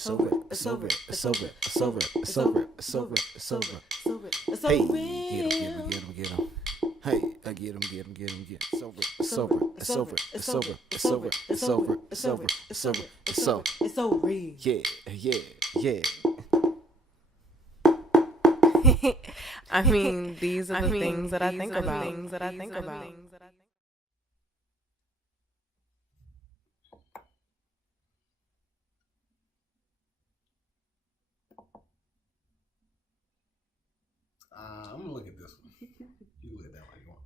It's over. It's over. It's over. It's over. It's over. It's over. It's over. It's Hey, over. get him. Hey, I get him. It's over. It's over. It's over. It's over. It's over. It's over. It's over. It's over. It's over. It's over. Yeah. I mean, these are the things that I think about. I'm gonna look at this one. You look at that one. You want?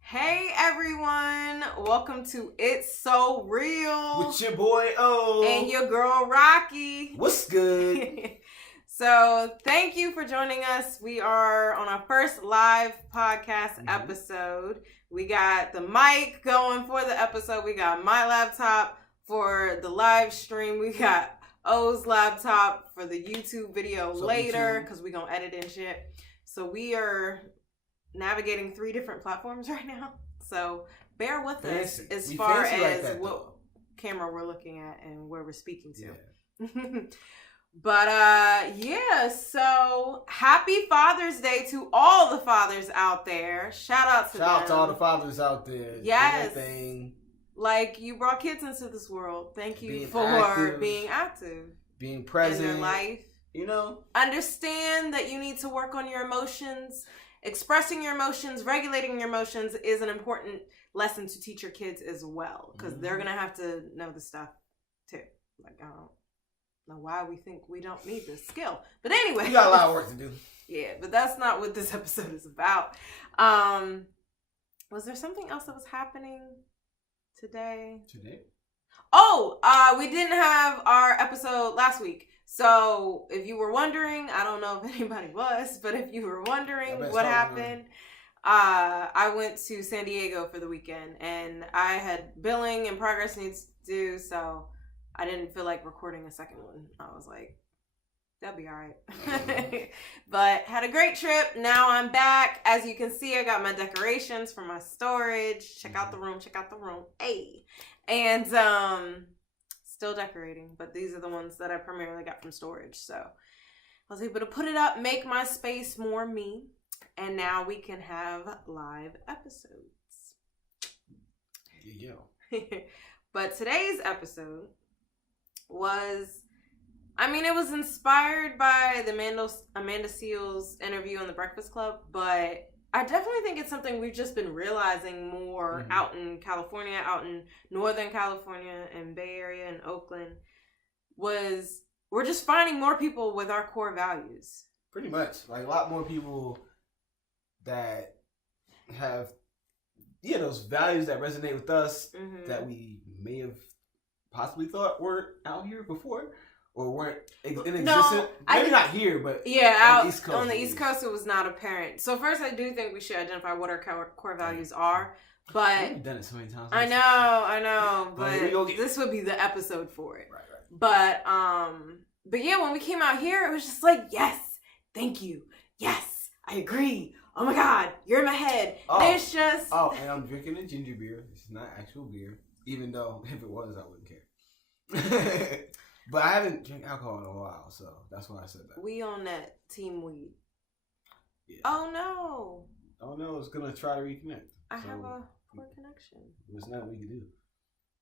Hey everyone, welcome to It's So Real With your boy O and your girl Rocky. What's good? So thank you for joining us. We are on our first live podcast episode. We got the mic going for the episode. We got my laptop for the live stream. We got O's laptop for the YouTube video later because we're going to edit and shit. So we are navigating 3 different platforms right now. So bear with us as far as what camera we're looking at and where we're speaking to. Yeah. But so happy Father's Day to all the fathers out there. Shout out to all the fathers out there. Yes. Everything. Like, you brought kids into this world. Thank you for being active. Being present. In your life. You know? Understand that you need to work on your emotions. Expressing your emotions, regulating your emotions is an important lesson to teach your kids as well. Because they're going to have to know the stuff too. Like, I don't know why we think we don't need this skill. But anyway. We got a lot of work to do. Yeah, but that's not what this episode is about. Was there something else that was happening today? Oh, we didn't have our episode last week. So if you were wondering, I don't know if anybody was, but if you were wondering what happened, I went to San Diego for the weekend and I had billing and progress needs to do, so I didn't feel like recording a second one. I was like, that'll be all right. But had a great trip. Now I'm back. As you can see, I got my decorations for my storage. Check out the room. Hey. And still decorating, but these are the ones that I primarily got from storage. So I was able to put it up, make my space more me, and now we can have live episodes. Yeah. But today's episode was, it was inspired by the Amanda Seales interview on The Breakfast Club, but I definitely think it's something we've just been realizing more out in California, out in Northern California and Bay Area and Oakland, was we're just finding more people with our core values. Pretty much. Like a lot more people that have, those values that resonate with us that we may have possibly thought weren't out here before. Or weren't in existence. Maybe not here, but out on the East Coast, it was not apparent. So first, I do think we should identify what our core values are. But we've done it so many times. I know, but this would be the episode for it. Right. But yeah, when we came out here, it was just like, yes, thank you, yes, I agree. Oh my God, you're in my head. It's just and I'm drinking a ginger beer. It's not actual beer, even though if it was, I wouldn't care. But I haven't drank alcohol in a while, so that's why I said that. We on that team weed. Yeah. Oh no, it's gonna try to reconnect. I have a poor connection. There's nothing we can do.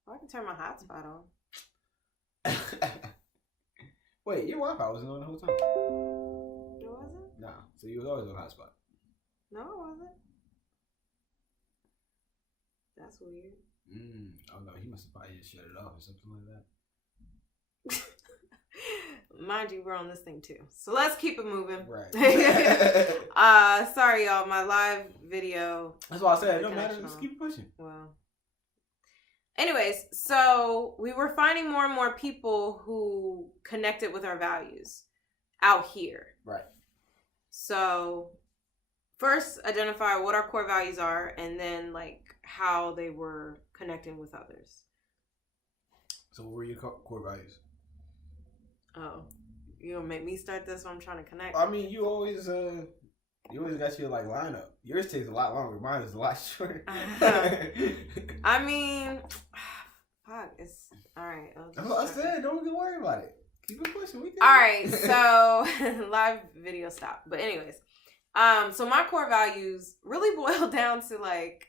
I can turn my hotspot on. Wait, your Wi-Fi wasn't on the whole time? It wasn't? Nah, so you was always on hotspot. No, it wasn't. That's weird. Oh no, he must have probably just shut it off or something like that. Mind you, we're on this thing too, so let's keep it moving. Right. Sorry y'all, my live video. That's why I said it don't matter. Let's keep pushing. Well, anyways, so we were finding more and more people who connected with our values out here. Right. So first, identify what our core values are, and then like how they were connecting with others. So what were your core values? Oh, you gonna make me start this when I'm trying to connect? I mean, you always got your like lineup. Yours takes a lot longer. Mine is a lot shorter. I mean, fuck, it's all right. That's what I said. Don't even worry about it. Keep it pushing. All right, so live video stop. But anyways, so my core values really boil down to like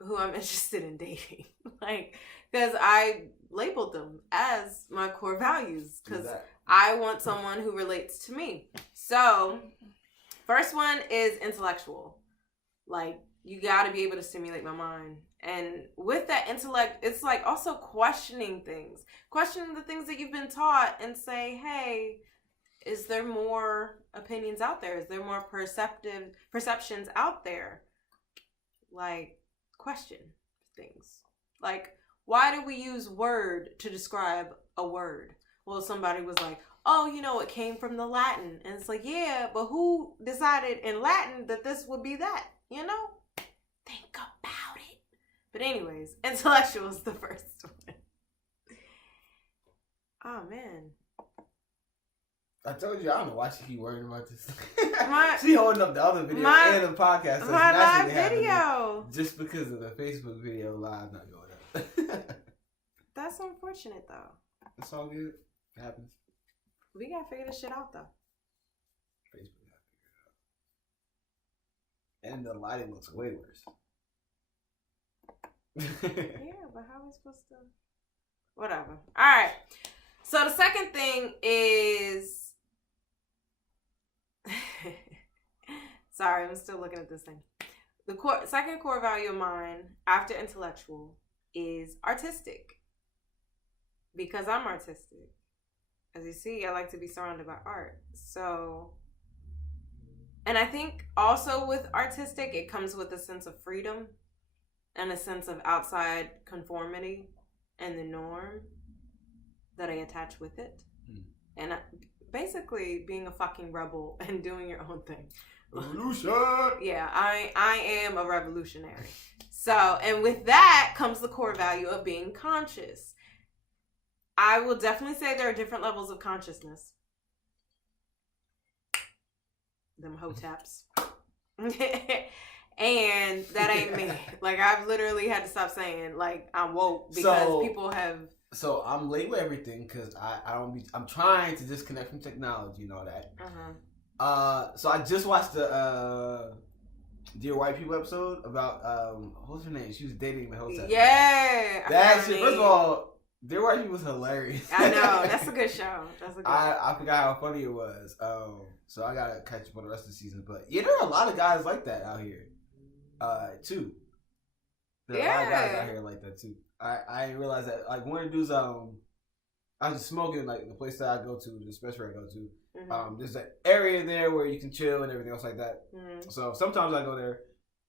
who I'm interested in dating, like because I labeled them as my core values because I want someone who relates to me. So first one is intellectual. Like you got to be able to stimulate my mind. And with that intellect, it's like also questioning things, questioning the things that you've been taught and say, hey, is there more opinions out there? Is there more perceptions out there? Like question things. Like, why do we use word to describe a word? Well, somebody was like, oh, you know, it came from the Latin. And it's like, yeah, but who decided in Latin that this would be that? You know? Think about it. But anyways, intellectual is the first one. Oh, man. I told you, I don't know why she keep worrying about this. She holding up the other video and the podcast. So my live video. Just because of the Facebook video live not going up. That's unfortunate, though. It's all good. It happens. We gotta figure this shit out, though. Facebook gotta figure it out. And the lighting looks way worse. Yeah, but how are we supposed to? Whatever. All right. So the second thing is, sorry, I'm still looking at this thing. The second core value of mine after intellectual is artistic, because I'm artistic. As you see, I like to be surrounded by art. So, and I think also with artistic, it comes with a sense of freedom and a sense of outside conformity and the norm that I attach with it. And basically being a fucking rebel and doing your own thing. Revolution! Yeah, I am a revolutionary. So, and with that comes the core value of being conscious. I will definitely say there are different levels of consciousness. Them hotaps. And that ain't me. Like, I've literally had to stop saying, like, I'm woke because people have... So, I'm late with everything because I'm trying to disconnect from technology and all that. So, I just watched the Dear White People episode about, what's her name? She was dating the host. Yeah! That shit, first of all, Dear White People was hilarious. I know. That's a good show. I forgot how funny it was. So, I gotta catch up on the rest of the season. But, yeah, there are a lot of guys like that out here. Too. There are a lot of guys out here like that too. I didn't realize that. Like one of the dudes, I was just smoking like the place that I go to, the dispensary I go to. Mm-hmm. There's an area there where you can chill and everything else like that. Mm-hmm. So sometimes I go there,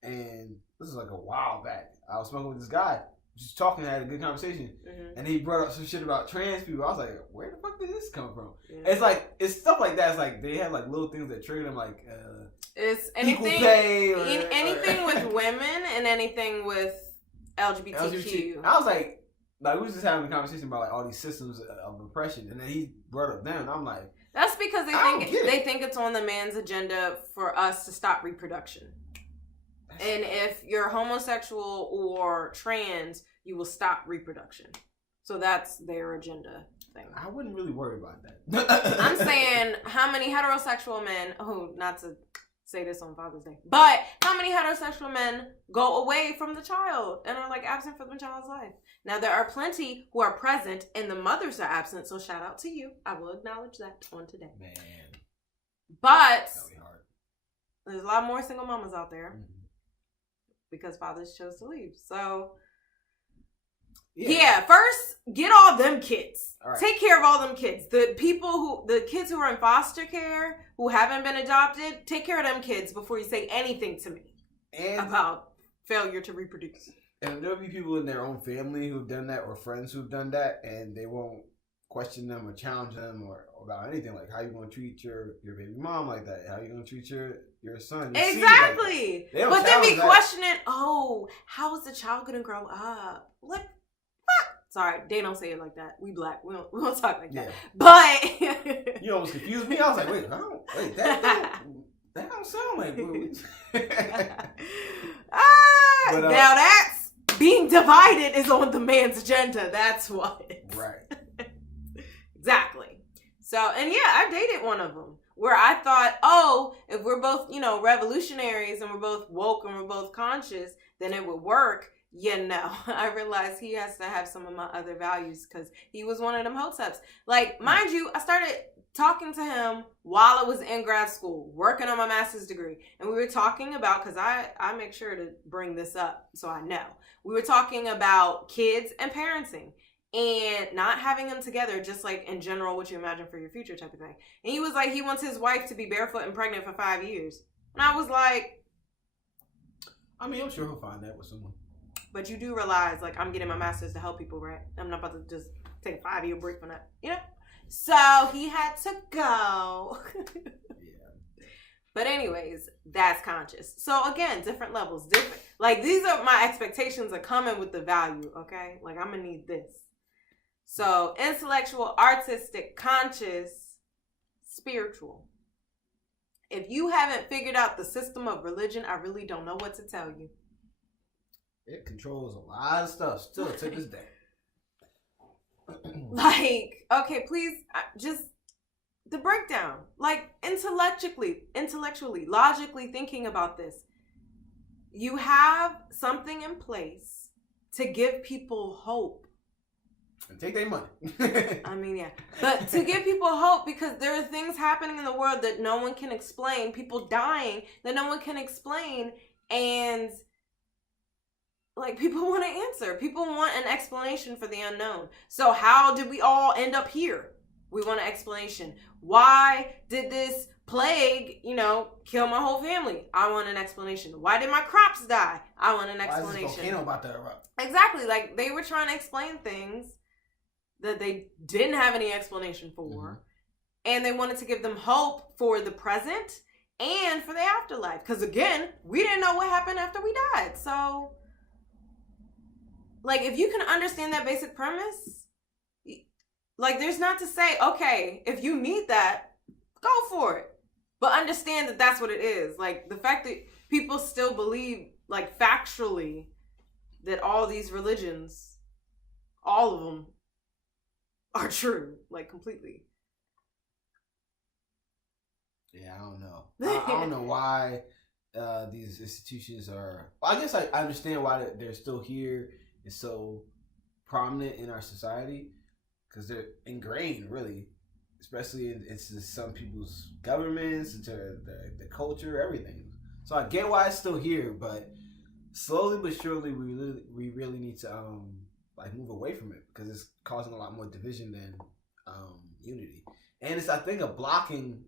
and this is like a while back. I was smoking with this guy, just talking, had a good conversation, and he brought up some shit about trans people. I was like, where the fuck did this come from? Yeah. It's like it's stuff like that. It's like they have like little things that trigger them, like. It's anything, anything with women and anything with LGBTQ. I was like we was just having a conversation about like all these systems of oppression, and then he brought up them, and I'm like, that's because they think it's on the man's agenda for us to stop reproduction. And if you're homosexual or trans, you will stop reproduction. So that's their agenda thing. I wouldn't really worry about that. I'm saying how many heterosexual men, not to say this on Father's Day, but how many heterosexual men go away from the child and are like absent from the child's life? Now there are plenty who are present and the mothers are absent, so shout out to you. I will acknowledge that on today. Man. But that'll be hard. There's a lot more single mamas out there because fathers chose to leave. So yeah, first get all them kids. All right. Take care of all them kids. The kids who are in foster care, who haven't been adopted, take care of them kids before you say anything to me about failure to reproduce. And there'll be people in their own family who've done that, or friends who've done that, and they won't question them or challenge them or about anything. Like, how you going to treat your baby mom like that? How you going to treat your son? Exactly. Like, but then be questioning, how is the child going to grow up? What? Sorry, they don't say it like that. We black. We don't talk like that. But you almost confused me. I was like, that don't sound like but, now that's being divided is on the man's agenda. That's what. Right. Exactly. So, and yeah, I dated one of them where I thought, oh, if we're both, revolutionaries and we're both woke and we're both conscious, then it would work. Yeah, no. I realized he has to have some of my other values because he was one of them hoteps. Like, mind you, I started talking to him while I was in grad school, working on my master's degree. And we were talking about, because I make sure to bring this up so I know. We were talking about kids and parenting. And not having them together, just like in general, what you imagine for your future type of thing. And he was like, he wants his wife to be barefoot and pregnant for 5 years. And I was like, I mean, I'm sure he'll find that with someone. But you do realize, like, I'm getting my master's to help people, right? I'm not about to just take a 5-year break from that, So he had to go. Yeah. But anyways, that's conscious. So again, different levels, different. Like, these are my expectations are coming with the value, okay? Like, I'm gonna need this. So, intellectual, artistic, conscious, spiritual. If you haven't figured out the system of religion, I really don't know what to tell you. It controls a lot of stuff still to this day. Like, okay, please, just the breakdown. Like, intellectually, logically thinking about this. You have something in place to give people hope. And take their money. I mean, yeah. But to give people hope, because there are things happening in the world that no one can explain, people dying that no one can explain, and like, people want an answer. People want an explanation for the unknown. So how did we all end up here? We want an explanation. Why did this plague, kill my whole family? I want an explanation. Why did my crops die? I want an explanation. Why is this volcano about to erupt? Exactly. Like, they were trying to explain things that they didn't have any explanation for. Mm-hmm. And they wanted to give them hope for the present and for the afterlife. Because, again, we didn't know what happened after we died. So, like, if you can understand that basic premise, like, there's not to say, okay, if you need that, go for it. But understand that that's what it is. Like, the fact that people still believe, like, factually, that all these religions, all of them, are true, like, completely. Yeah, I don't know. I don't know why these institutions are. Well, I guess I understand why they're still here and so prominent in our society, because they're ingrained, really, especially into some people's governments, into the culture, everything. So I get why it's still here, but slowly but surely, we really need to move away from it, because it's causing a lot more division than unity. And it's, I think, a blocking,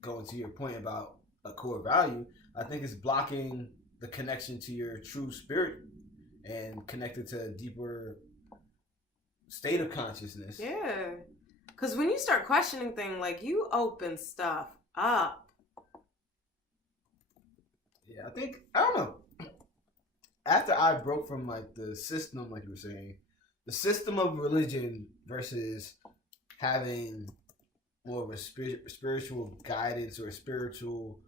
going to your point about a core value, I think it's blocking the connection to your true spirit and connected to a deeper state of consciousness. Yeah. Because when you start questioning things, like, you open stuff up. Yeah, I don't know. After I broke from, like, the system, like you were saying, the system of religion versus having more of a spiritual guidance or a spiritual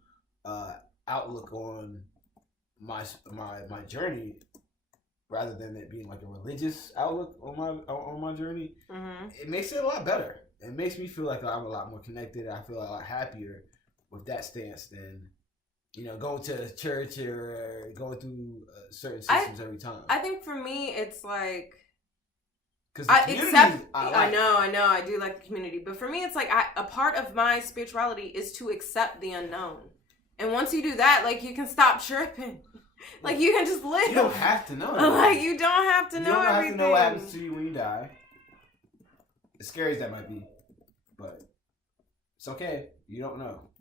outlook on my journey, rather than it being like a religious outlook on my journey, mm-hmm. It makes it a lot better. It makes me feel like I'm a lot more connected. I feel a lot happier with that stance than going to church or going through certain systems every time. I think for me, it's like, because I know, I do like the community, but for me, it's like a part of my spirituality is to accept the unknown, and once you do that, like, you can stop tripping. Like, you can just live. You don't have to know. Like, you don't have to know everything. You don't have to know what happens to you when you die. As scary as that might be, but it's okay. You don't know.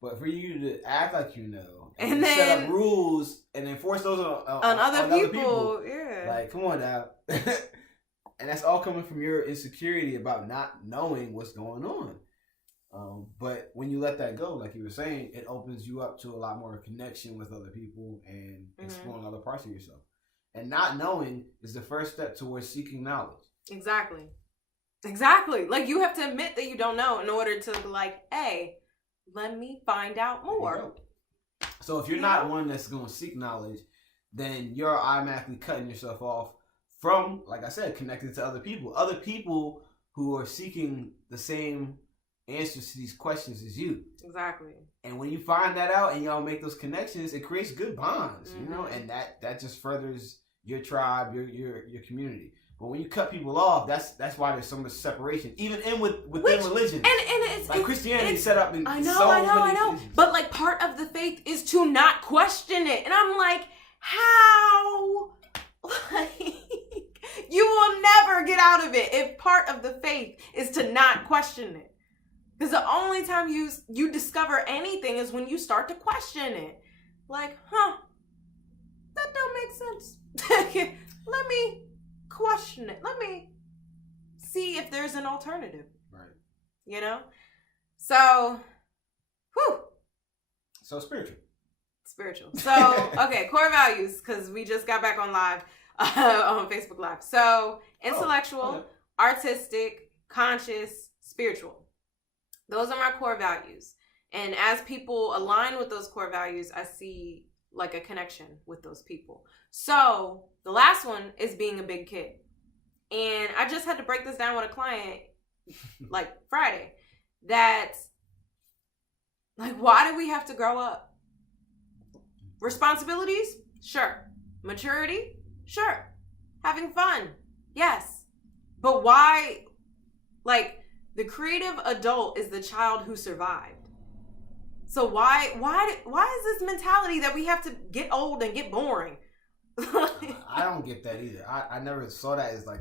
But for you to act like you know, and then set up rules and enforce those on other people, yeah. Like, come on now. And that's all coming from your insecurity about not knowing what's going on. But when you let that go, like you were saying, it opens you up to a lot more connection with other people and exploring other parts of yourself. And not knowing is the first step towards seeking knowledge. Exactly. Like, you have to admit that you don't know in order to be like, hey, let me find out more. So if you're not one that's going to seek knowledge, then you're automatically cutting yourself off from, like I said, connecting to other people. Other people who are seeking the same answers to these questions as you. Exactly. And when you find that out and y'all make those connections, it creates good bonds, you know, and that just furthers your tribe, your community. But when you cut people off, that's why there's so much separation, even within religion. And it's like Christianity set up in I know. Religions. But like part of the faith is to not question it, and I'm like, how? Like, you will never get out of it if part of the faith is to not question it. Because the only time you discover anything is when you start to question it. Like, that don't make sense. Let me question it. Let me see if there's an alternative. Right. You know? So, So spiritual. So, okay, core values, because we just got back on live, on Facebook Live. So, intellectual, artistic, conscious, spiritual. Those are my core values. And as people align with those core values, I see like a connection with those people. So the last one is being a big kid. And I just had to break this down with a client like Friday. That, like, why do we have to grow up? Responsibilities? Sure. Maturity? Sure. Having fun? Yes. But why, like, the creative adult is the child who survived. So why is this mentality that we have to get old and get boring? I don't get that either. I never saw that as like,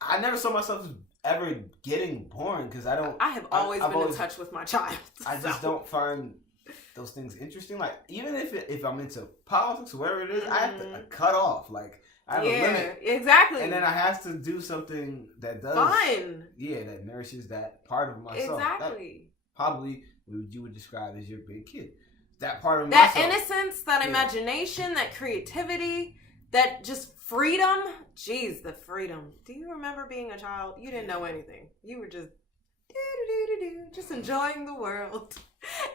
I never saw myself as ever getting boring because I have always been in touch with my child. I just don't find those things interesting. Like even if I'm into politics or whatever it is, I have to cut off. Like I have a limit. Exactly. And then I have to do something that does fun. Yeah, that nourishes that part of myself. Exactly. That probably what you would describe as your big kid. That part of that myself. Innocence, that imagination, that creativity, that just freedom. Jeez, the freedom. Do you remember being a child? You didn't know anything. You were just just enjoying the world.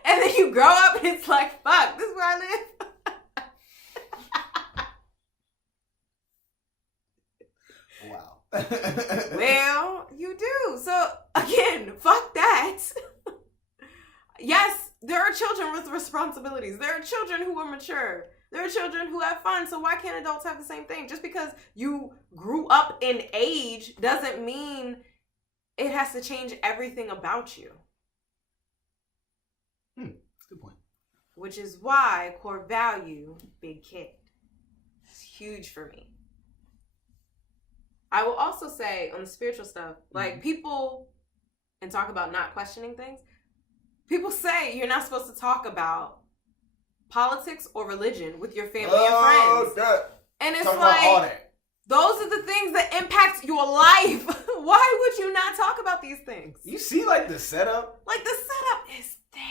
And then you grow up and it's like, fuck, this is where I live. Wow. Well, you do. So again, fuck that. Yes, there are children with responsibilities. There are children who are mature. There are children who have fun. So why can't adults have the same thing? Just because you grew up in age doesn't mean it has to change everything about you. Good point. Which is why core value, big kid. It's huge for me. I will also say on the spiritual stuff, like people, and talk about not questioning things, people say you're not supposed to talk about politics or religion with your family and friends. And it's like, those are the things that impact your life. Why would you not talk about these things? You see like the setup? Like the setup is there.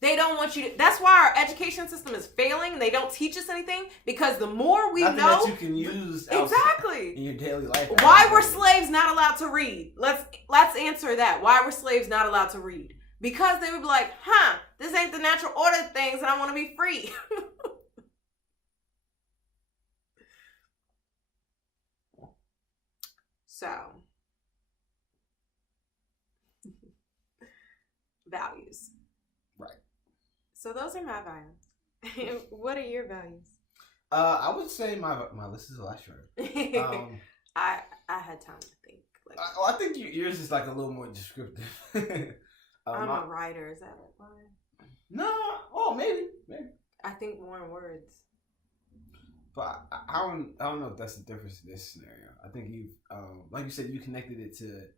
They don't want you to, that's why our education system is failing. They don't teach us anything because the more we Nothing know that you can use exactly in your daily life. Why were slaves not allowed to read? Let's answer that. Why were slaves not allowed to read? Because they would be like, this ain't the natural order of things and I want to be free. So, values. Right. So those are my values. What are your values? I would say my list is a lot shorter. I had time to think. Like, I think yours is like a little more descriptive. I'm a writer. Is that why? No. Oh, maybe. I think more in words. But I don't know if that's the difference in this scenario. I think you, like you said, you connected it to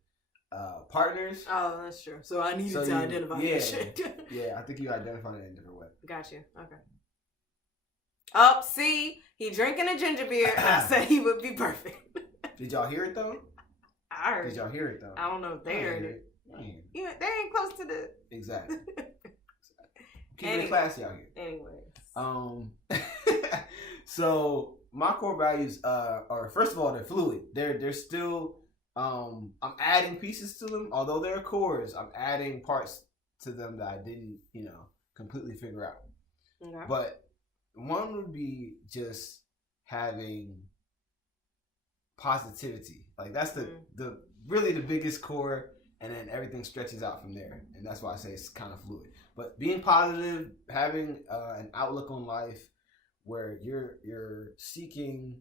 partners. Oh, that's true. So I needed to identify that shit. Yeah, I think you identified it in a different way. Got you. Okay. Oh, see, he drinking a ginger beer. And I said he would be perfect. Did y'all hear it though? I heard. Did y'all hear it though? I don't know if they heard it. Yeah, they ain't close to the. Exactly. Keeping it classy out here. Anyways. So my core values are, first of all, they're fluid. They're still I'm adding pieces to them. Although they're cores, I'm adding parts to them that I didn't, completely figure out. Okay. But one would be just having positivity. Like that's the really the biggest core, and then everything stretches out from there. And that's why I say it's kind of fluid. But being positive, having an outlook on life where you're seeking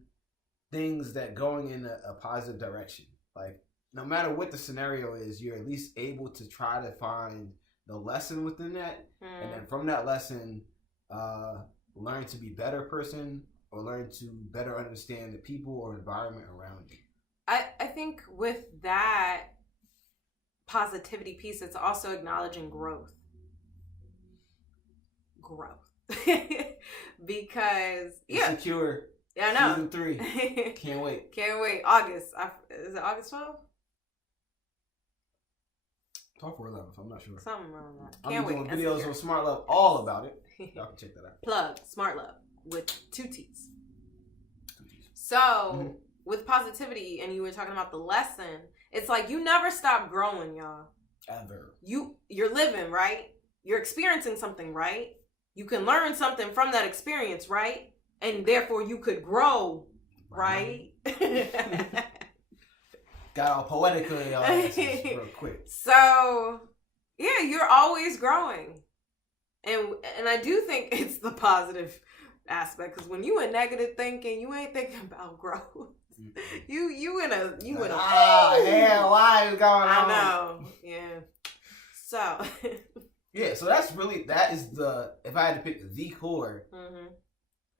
things that going in a positive direction. Like, no matter what the scenario is, you're at least able to try to find the lesson within that. And then from that lesson, learn to be a better person or learn to better understand the people or environment around you. I think with that positivity piece, it's also acknowledging growth. Because Insecure. Yeah, I know. Season 3. Can't wait. Can't wait. August. Is it August 12th? 12 or 11th, I'm not sure. Something around that. I'm doing videos on Smart Love all about it. Y'all can check that out. Plug Smart Love with 2 T's. So with positivity, and you were talking about the lesson, it's like you never stop growing, y'all. Ever. You're living, right? You're experiencing something, right? You can learn something from that experience, right? And therefore you could grow, right? Got all poetical in y'all real quick. So, yeah, you're always growing. And I do think it's the positive aspect, because when you in negative thinking, you ain't thinking about growth. You in a hell, why is going on? I know. Yeah. So yeah, so that is if I had to pick the core,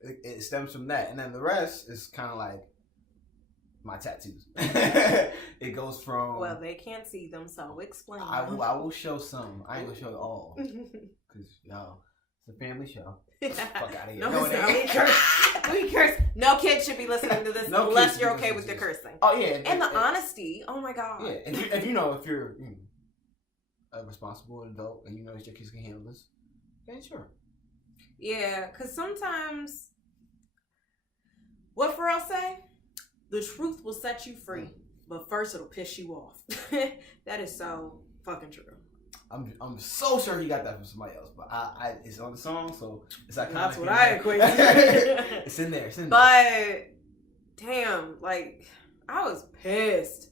it stems from that. And then the rest is kind of like my tattoos. It goes from... Well, they can't see them, so explain. I will show some. I ain't gonna show it all. Because, y'all, it's a family show. Fuck out of here. No, we curse. No kid should be listening to this unless you're okay with the cursing. Oh, yeah. And the honesty. Oh, my God. Yeah, if you're a responsible adult and you know that your kids can handle this, then sure. Yeah, because sometimes, what Pharrell say? The truth will set you free, but first it'll piss you off. That is so fucking true. I'm so sure he got that from somebody else, but it's on the song, so it's iconic. That's what I equate. It's in there. But damn, like I was pissed.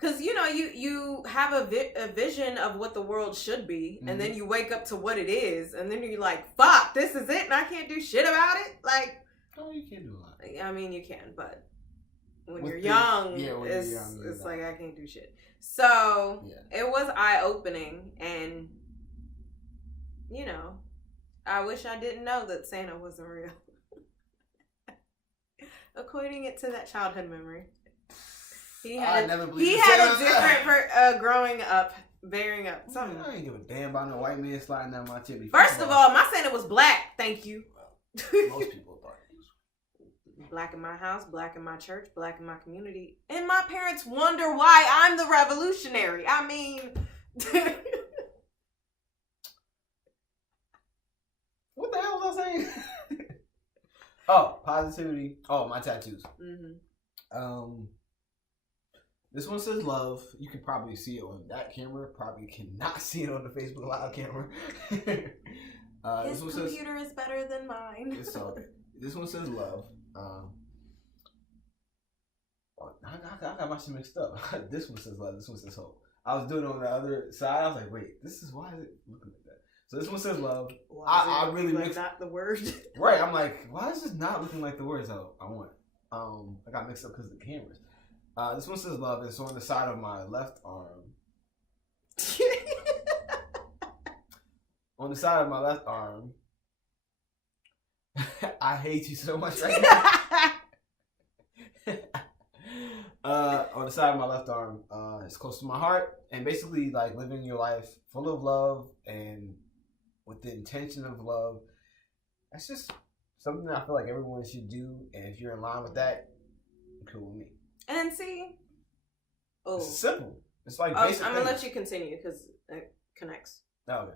Cause you have a vision of what the world should be, and then you wake up to what it is, and then you're like, "Fuck, this is it," and I can't do shit about it. Like, oh, you can't do a lot. I mean, you can, but when you're young, it's young, like I can't do shit. So it was eye opening, and I wish I didn't know that Santa wasn't real. Equating it to that childhood memory. He had a different growing up, bearing up. Something. I ain't give a damn about no white man sliding down my chimney. First of all, my Santa was black. Thank you. Most people thought he was black in my house, black in my church, black in my community, and my parents wonder why I'm the revolutionary. I mean, what the hell was I saying? Oh, positivity. Oh, my tattoos. This one says love. You can probably see it on that camera. Probably cannot see it on the Facebook Live camera. His computer is better than mine. It's all good. This one says love. I got my shit mixed up. This one says love. This one says hope. I was doing it on the other side. I was like, wait, why is it looking like that? So this one says love. I really mixed not the word. Right. I'm like, why is this not looking like the words I want? I got mixed up because of the cameras. This one says love. It's on the side of my left arm. On the side of my left arm. I hate you so much right now. On the side of my left arm, it's close to my heart, and basically like living your life full of love and with the intention of love. That's just something that I feel like everyone should do, and if you're in line with that, cool with me. And see, it's simple. It's like basic. I'm gonna let you continue because it connects. Okay.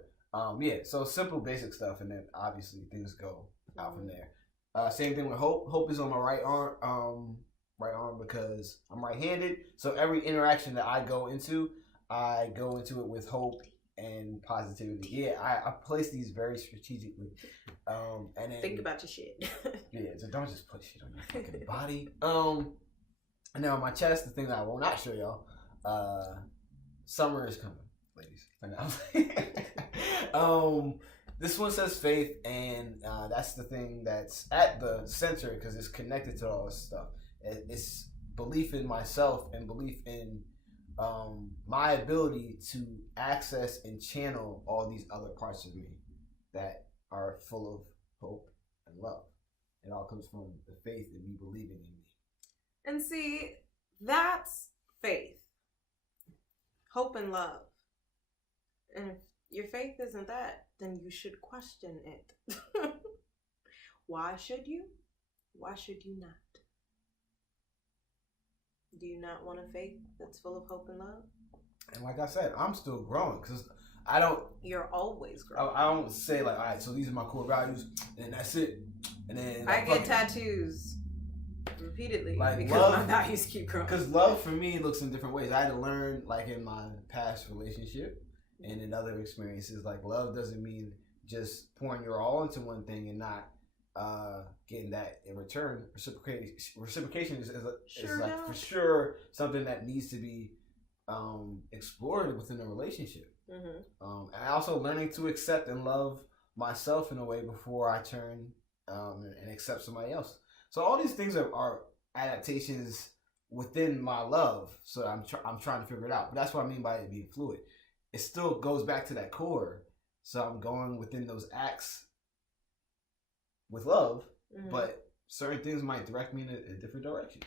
Yeah. So simple, basic stuff, and then obviously things go out from there. Same thing with hope. Hope is on my right arm. Right arm because I'm right-handed. So every interaction that I go into it with hope and positivity. Yeah, I place these very strategically. And then think about your shit. Yeah, so don't just put shit on your fucking body. And then on my chest, the thing that I will not show y'all, Summer is coming, ladies. This one says faith, and that's the thing that's at the center because it's connected to all this stuff. It's belief in myself and belief in my ability to access and channel all these other parts of me that are full of hope and love. It all comes from the faith and me believing in me. And see, that's faith, hope, and love. And if your faith isn't that, then you should question it. Why should you? Why should you not? Do you not want a faith that's full of hope and love? And like I said, I'm still growing because I don't. You're always growing. I don't say like, all right, so these are my core values, and that's it. And then I get tattoos repeatedly like because love, my values keep growing. Because love for me looks in different ways. I had to learn, like in my past relationship and in other experiences, like love doesn't mean just pouring your all into one thing and not getting that in return. Reciprocation is like for sure something that needs to be explored within a relationship. And also learning to accept and love myself in a way before I turn and accept somebody else. So all these things are adaptations within my love. So I'm trying to figure it out. But that's what I mean by it being fluid. It still goes back to that core. So I'm going within those acts with love, but certain things might direct me in a different direction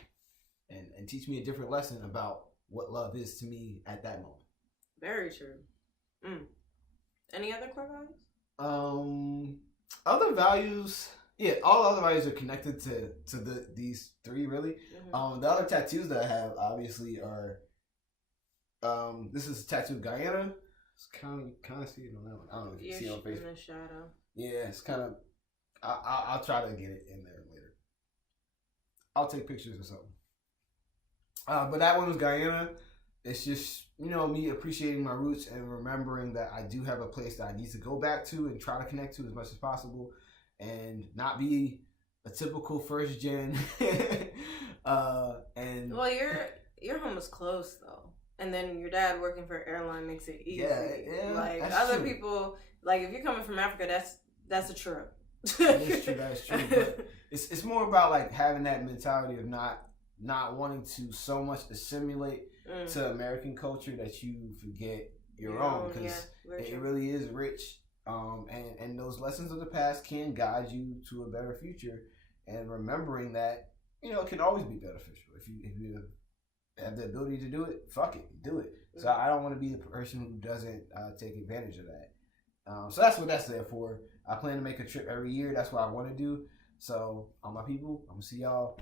and teach me a different lesson about what love is to me at that moment. Very true. Any other core values? Other values, yeah, all other values are connected to these three really. The other tattoos that I have obviously are this is a tattoo of Guyana. It's kind of see it on that one. I don't know if you see it on Facebook. In the shadow. Yeah, it's kind of. I'll try to get it in there later. I'll take pictures or something. But that one was Guyana. It's just, me appreciating my roots and remembering that I do have a place that I need to go back to and try to connect to as much as possible and not be a typical first gen. And well, your home is close though. And then your dad working for an airline makes it easy. Yeah, like that's other true. people, like if you're coming from Africa, that's a trip. That is true. But it's more about like having that mentality of not wanting to so much assimilate to American culture that you forget your own, because it really is rich. And those lessons of the past can guide you to a better future. And remembering that, it can always be beneficial if you have the ability to do it. Fuck it, do it. So I don't want to be the person who doesn't take advantage of that. So that's what that's there for. I plan to make a trip every year. That's what I want to do. So, all my people, I'm going to see y'all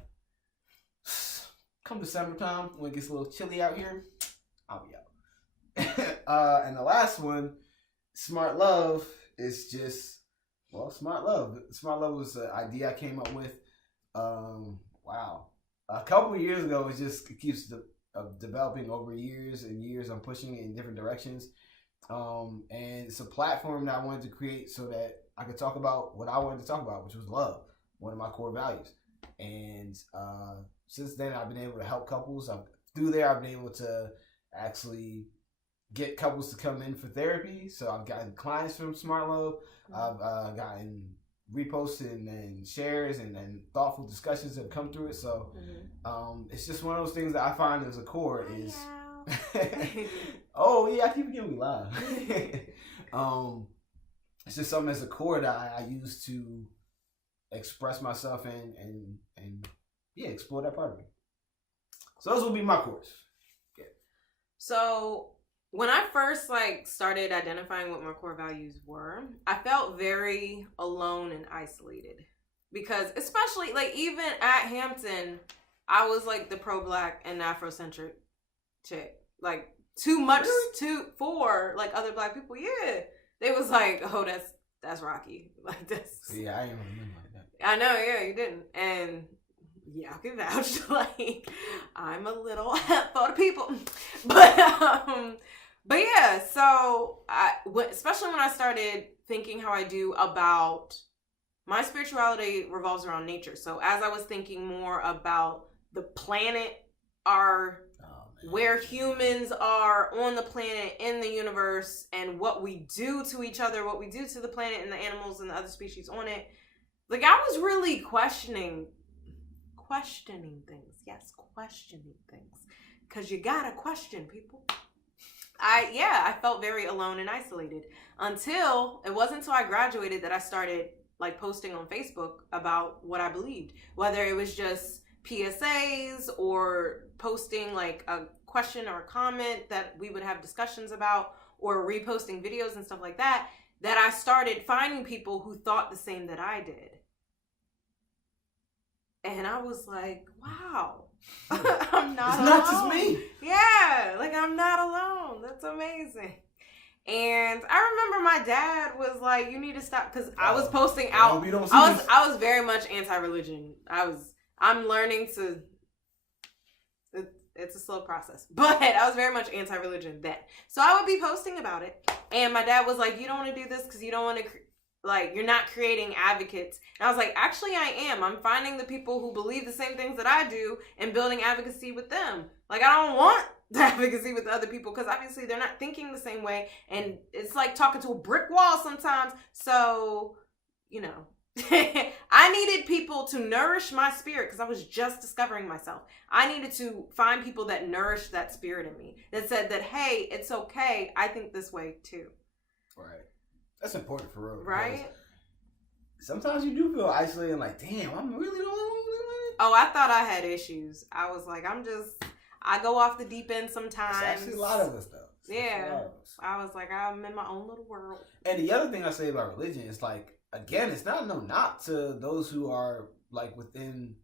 come December time when it gets a little chilly out here. I'll be out. And the last one, Smart Love, is just, Smart Love. Smart Love was an idea I came up with. A couple of years ago. It keeps developing over years and years. I'm pushing it in different directions. And it's a platform that I wanted to create so that I could talk about what I wanted to talk about, which was love, one of my core values. And since then, I've been able to help couples. Through there, I've been able to actually get couples to come in for therapy. So I've gotten clients from Smart Love. I've gotten reposts and shares and thoughtful discussions that have come through it. So it's just one of those things that I find as a core is... Oh yeah, I keep getting live. It's just something as a core that I use to express myself and explore that part of me. So those will be my cores. Yeah. So when I first started identifying what my core values were, I felt very alone and isolated because especially even at Hampton, I was the pro-Black and Afrocentric chick. Too much for other Black people. Yeah, they was oh, that's Rocky. That's. Yeah, I ain't remember that. I know. Yeah, you didn't, and yeah, I can vouch. I'm a little for the people, but yeah. So especially when I started thinking how I do about my spirituality revolves around nature. So as I was thinking more about the planet, our where humans are on the planet, in the universe, and what we do to each other, what we do to the planet and the animals and the other species on it. Like, I was really questioning things. Yes, questioning things. Because you gotta question, people. I felt very alone and isolated. It wasn't until I graduated that I started, like, posting on Facebook about what I believed. Whether it was just PSAs or posting like a question or a comment that we would have discussions about, or reposting videos and stuff like that, that I started finding people who thought the same that I did. And I was like, wow, I'm not alone. It's not just me. Yeah, like, I'm not alone. That's amazing. And I remember my dad was like, you need to stop, because I was posting out. I was very much anti-religion. I'm learning to, it's a slow process, but I was very much anti-religion then. So I would be posting about it, and my dad was like, you don't want to do this because you don't want to, like, you're not creating advocates. And I was like, actually I am. I'm finding the people who believe the same things that I do and building advocacy with them. Like, I don't want the advocacy with other people because obviously they're not thinking the same way, and it's like talking to a brick wall sometimes. So, you know, I needed people to nourish my spirit because I was just discovering myself. I needed to find people that nourished that spirit in me, that said that, hey, it's okay, I think this way too. Right. That's important for real. Right? Sometimes you do feel isolated and like, damn, I'm really the only one. Oh, I thought I had issues. I was like, I go off the deep end sometimes. It's actually a lot of us, though. Yeah. I was like, I'm in my own little world. And the other thing I say about religion is, like, again, it's not to those who are, like, within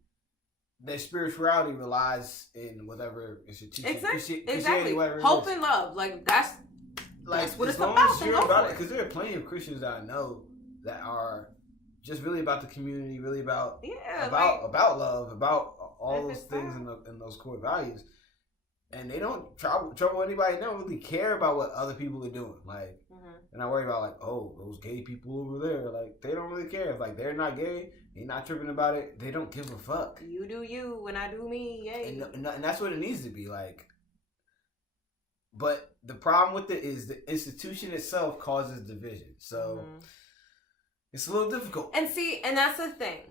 their spirituality relies in whatever institution. Exactly. Hope and love. Like, that's what it's about. Because there are plenty of Christians that I know that are just really about the community, really about love, about all those things and those core values. And they don't trouble anybody. They don't really care about what other people are doing. Like, they're not worried about, like, oh, those gay people over there. Like, they don't really care. If, like, they're not gay, they're not tripping about it. They don't give a fuck. You do you, and I do me. Yay. And that's what it needs to be. Like, but the problem with it is the institution itself causes division. So it's a little difficult. And see, and that's the thing.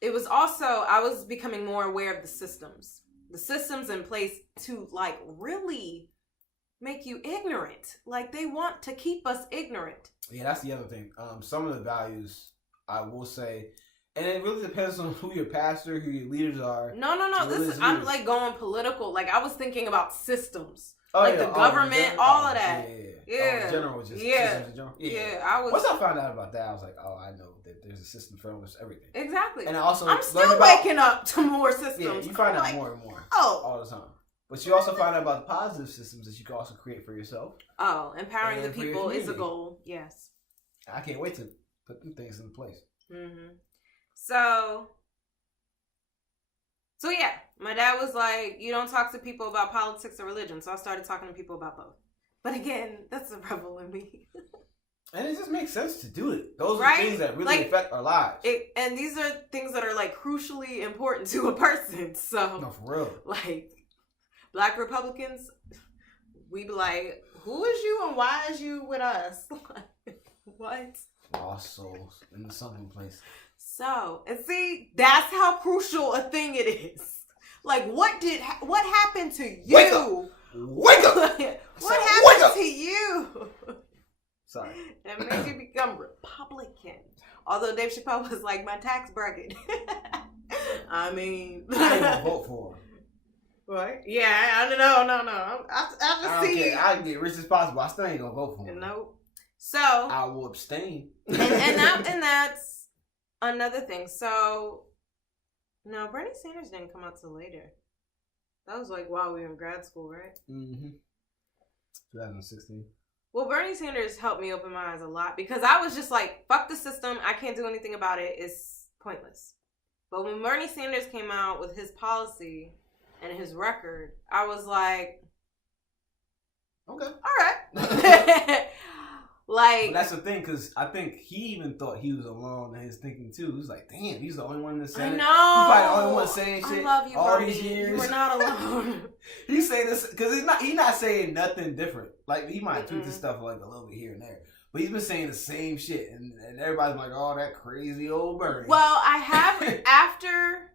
It was also, I was becoming more aware of the systems in place to, like, really make you ignorant. Like, they want to keep us ignorant. Yeah, that's the other thing. Some of the values, I will say, and it really depends on who your pastor, who your leaders are. No. I'm like going political. Like, I was thinking about systems. The government, all of that. Yeah. General was just systems in general. Yeah. Once I found out about that, I was like, oh, I know that there's a system for almost everything. Exactly. And I'm still waking up to more systems. Yeah, you find out more and more. All the time. But you also find out about the positive systems that you can also create for yourself. Oh, empowering the people is a goal. Yes. I can't wait to put them things in place. So yeah, my dad was like, you don't talk to people about politics or religion. So I started talking to people about both. But again, that's a rebel in me. And it just makes sense to do it. Those are things that really affect our lives. And these are things that are, like, crucially important to a person. So, no, for real. Like, Black Republicans, we be like, who is you and why is you with us? What? Lost souls in the sunken place. So, and see, that's how crucial a thing it is. Like, what happened to you? Wake up! What happened to you? Sorry. That made you become Republican. Although Dave Chappelle was like, my tax bracket. I mean, I ain't gonna vote for him. What? Yeah, no. I just see. I can get rich as possible. I still ain't gonna vote for him. Nope. So I will abstain. and that's another thing. So no, Bernie Sanders didn't come out till later. That was like while we were in grad school, right? 2016. Well, Bernie Sanders helped me open my eyes a lot because I was just like, fuck the system. I can't do anything about it. It's pointless. But when Bernie Sanders came out with his policy and his record, I was like, okay. All right. Like, but that's the thing, because I think he even thought he was alone in his thinking too. He was like, "Damn, he's the only one in the Senate. I know. He's probably the only one saying shit. I love you, all Bernie. these years. You were not alone." He's saying this because he's not saying nothing different. Like he might tweet this stuff like a little bit here and there, but he's been saying the same shit, and everybody's like, "Oh, that crazy old Bernie." Well, I have after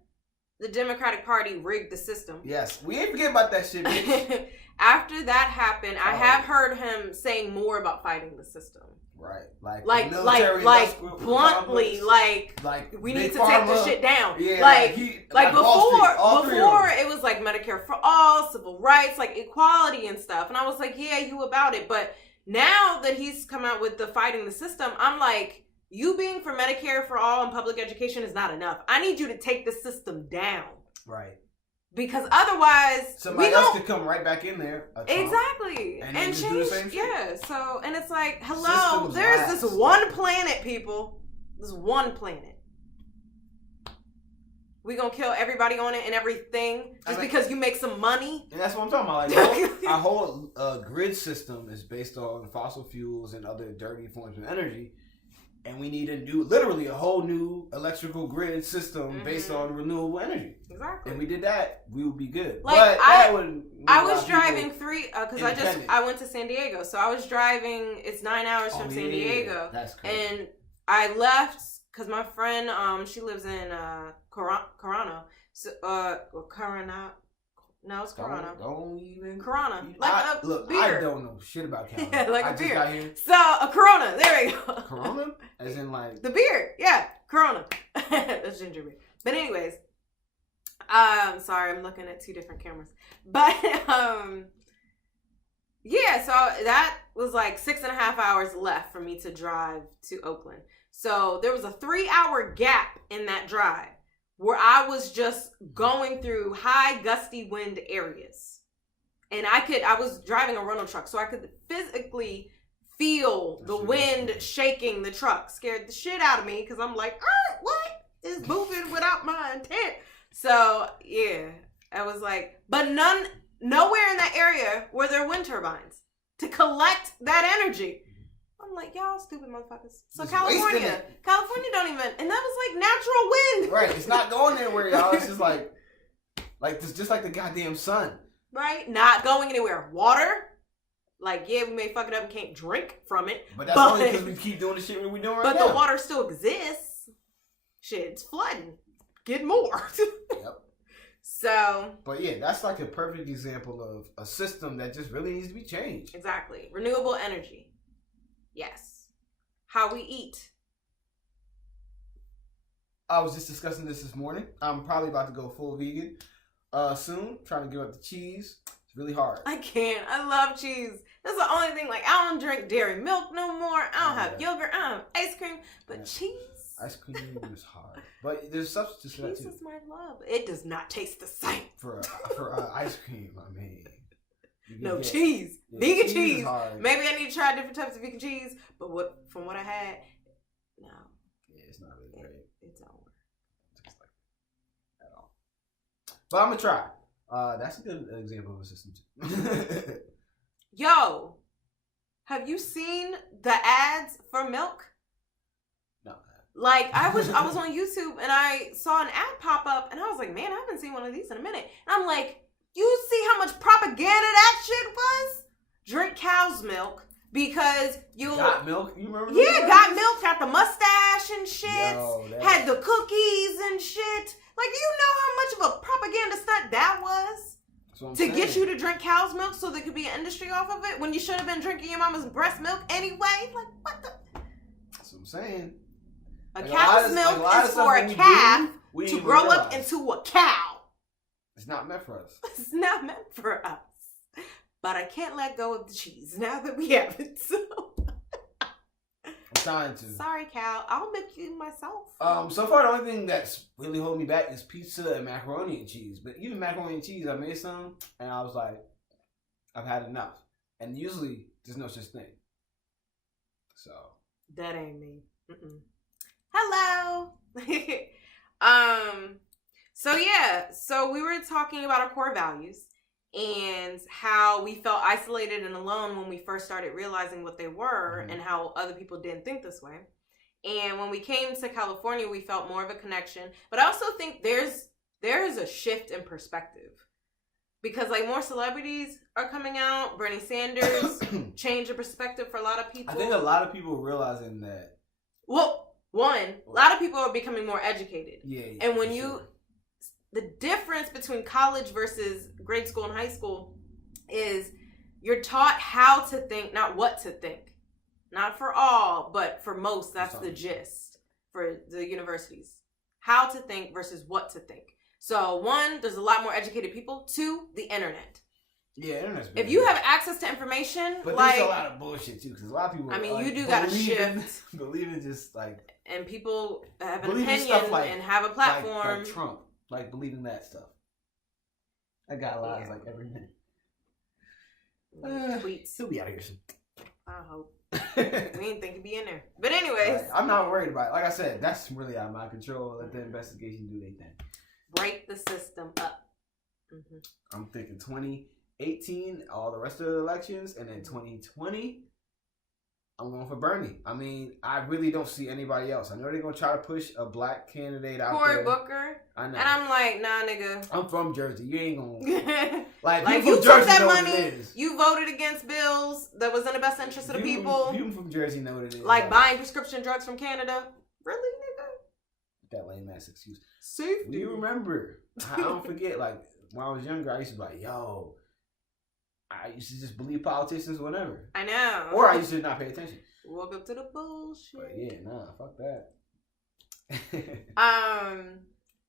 the Democratic Party rigged the system. Yes, we ain't forget about that shit, bitch. After that happened, I have heard him saying more about fighting the system. Right, like bluntly, like we need to take this shit down. Yeah, like before it was like Medicare for all, civil rights, like equality and stuff, and I was like, yeah, you about it. But now that he's come out with the fighting the system, I'm like, you being for Medicare for all and public education is not enough. I need you to take the system down. Right. Because otherwise, somebody else could come right back in there. Exactly. And change. Do the same shit. Yeah. So, and it's like, hello, there's this one planet, people. This one planet. We gonna kill everybody on it and everything just because you make some money. And that's what I'm talking about. Like, our whole grid system is based on fossil fuels and other dirty forms of energy. And we need literally a whole new electrical grid system based on renewable energy. Exactly. And we did that, we would be good. Like, but I was driving because I went to San Diego, so I was driving. It's 9 hours from San Diego. That's crazy. And I left because my friend, she lives in Corona. So, Corona. No, it's Corona. Don't even. Corona. Look, beer. I don't know shit about Canada. Yeah, like I a just beer. got here. So, a Corona. There we go. Corona? As in like... The beer. Yeah, Corona. That's ginger beer. But anyways. Sorry, I'm looking at two different cameras. But, yeah, so that was like 6.5 hours left for me to drive to Oakland. So, there was a 3-hour gap in that drive where I was just going through high gusty wind areas. And I was driving a rental truck, so I could physically feel the wind shaking the truck. Scared the shit out of me, because I'm like, what is moving without my intent? So, yeah, I was like, but nowhere in that area were there wind turbines to collect that energy. I'm like, y'all stupid motherfuckers. So just California don't even, and that was like natural wind. Right, it's not going anywhere, y'all. It's just like this, just like the goddamn sun. Right, not going anywhere. Water, like, yeah, we may fuck it up and can't drink from it. But that's only because we keep doing the shit we're doing right now. But the water still exists. Shit, it's flooding. Get more. Yep. So. But yeah, that's like a perfect example of a system that just really needs to be changed. Exactly. Renewable energy. Yes. How we eat. I was just discussing this morning. I'm probably about to go full vegan soon. Trying to give up the cheese. It's really hard. I can't. I love cheese. That's the only thing. Like, I don't drink dairy milk no more. I don't have yogurt. I don't have ice cream. But cheese. Ice cream is hard. But there's substitutes for that too. Cheese is my love. It does not taste the same. For ice cream, I mean. No, cheese. Yeah, vegan cheese. Maybe I need to try different types of vegan cheese. But from what I had, no. Yeah, it's not really great. It's don't work. Just like at all. But I'm gonna try. That's a good example of a system too. Yo, have you seen the ads for milk? No. Like, I was on YouTube and I saw an ad pop up and I was like, man, I haven't seen one of these in a minute. And I'm like, you see how much propaganda that shit was? Drink cow's milk because you Got Milk. You remember? Yeah, Got Milk got the mustache and shit. Had the cookies and shit. Like, you know how much of a propaganda stunt that was to get you to drink cow's milk so there could be an industry off of it when you should have been drinking your mama's breast milk anyway. Like, what the? That's what I'm saying. A cow's milk is for a calf to grow up into a cow. It's not meant for us. It's not meant for us. But I can't let go of the cheese now that we have it. So I'm trying to. Sorry, Cal. I'll make you myself. So far the only thing that's really holding me back is pizza and macaroni and cheese. But even macaroni and cheese, I made some and I was like, I've had enough. And usually there's no such thing. So that ain't me. Mm-mm. Hello. So yeah, so we were talking about our core values, and how we felt isolated and alone when we first started realizing what they were, and how other people didn't think this way. And when we came to California, we felt more of a connection. But I also think there is a shift in perspective. Because, like, more celebrities are coming out. Bernie Sanders changed the perspective for a lot of people. I think a lot of people realizing that. Well, a lot of people are becoming more educated. Yeah. And when the difference between college versus grade school and high school is you're taught how to think, not what to think. Not for all, but for most, that's the gist for the universities. How to think versus what to think. So, 1, there's a lot more educated people. 2, the internet. Yeah, internet's if you have access to information, but like, there's a lot of bullshit too, because a lot of people. I mean, like, you do gotta shift. Believe in just like. And people have an opinion like, and have a platform. Like Trump, like believing that stuff. That guy lies like every minute. Tweets. He'll be out of here soon. I hope. We didn't think he'd be in there. But anyways. I'm not worried about it. Like I said, that's really out of my control. Let the investigation do their thing. Break the system up. Mm-hmm. I'm thinking 2018, all the rest of the elections, and then 2020, I'm going for Bernie. I mean, I really don't see anybody else. I know they're going to try to push a black candidate out there. Cory Booker. I know. And I'm like, nah, nigga. I'm from Jersey. You ain't going to... Like you took that money. You voted against bills that was in the best interest of the people. People from Jersey know what it is. Like buying prescription drugs from Canada. Really, nigga? That lame ass excuse. Safety. Do you remember? I don't forget, like, when I was younger, I used to be like, yo, I used to just believe politicians whenever. I know. Or I used to not pay attention. Woke up to the bullshit. But yeah, nah, fuck that.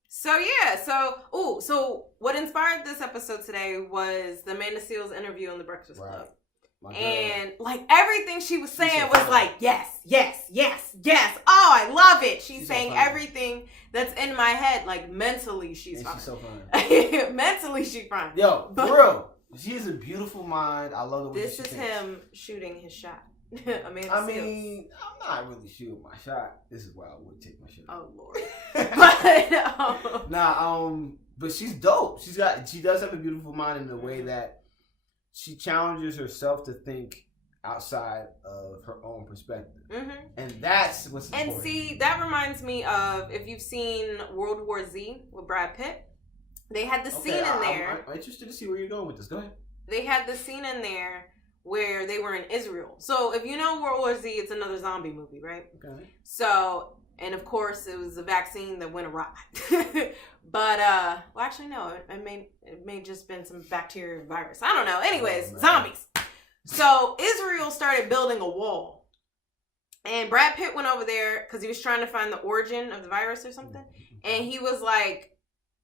So what inspired this episode today was the Amanda Seales interview on the Breakfast Club. And like everything she was saying was like, yes. Oh, I love it. She's saying so everything that's in my head. Like mentally, she's fine. She's so fun. Mentally, she's fine. Yo, bro, she has a beautiful mind. I love the way this is him shooting his shot. I mean, I'm not really shooting my shot. This is why I would take my shot. Oh Lord. But she's dope. She does have a beautiful mind in the way that she challenges herself to think outside of her own perspective. Mm-hmm. And that's what's important. And see, that reminds me of, if you've seen World War Z with Brad Pitt, they had the scene in there. I'm interested to see where you're going with this. Go ahead. They had the scene in there where they were in Israel. So if you know World War Z, it's another zombie movie, right? Okay. So, and of course, it was a vaccine that went awry. But, well, actually, no. It may just been some bacteria virus. I don't know. Anyways, zombies. So Israel started building a wall. And Brad Pitt went over there because he was trying to find the origin of the virus or something. And he was like,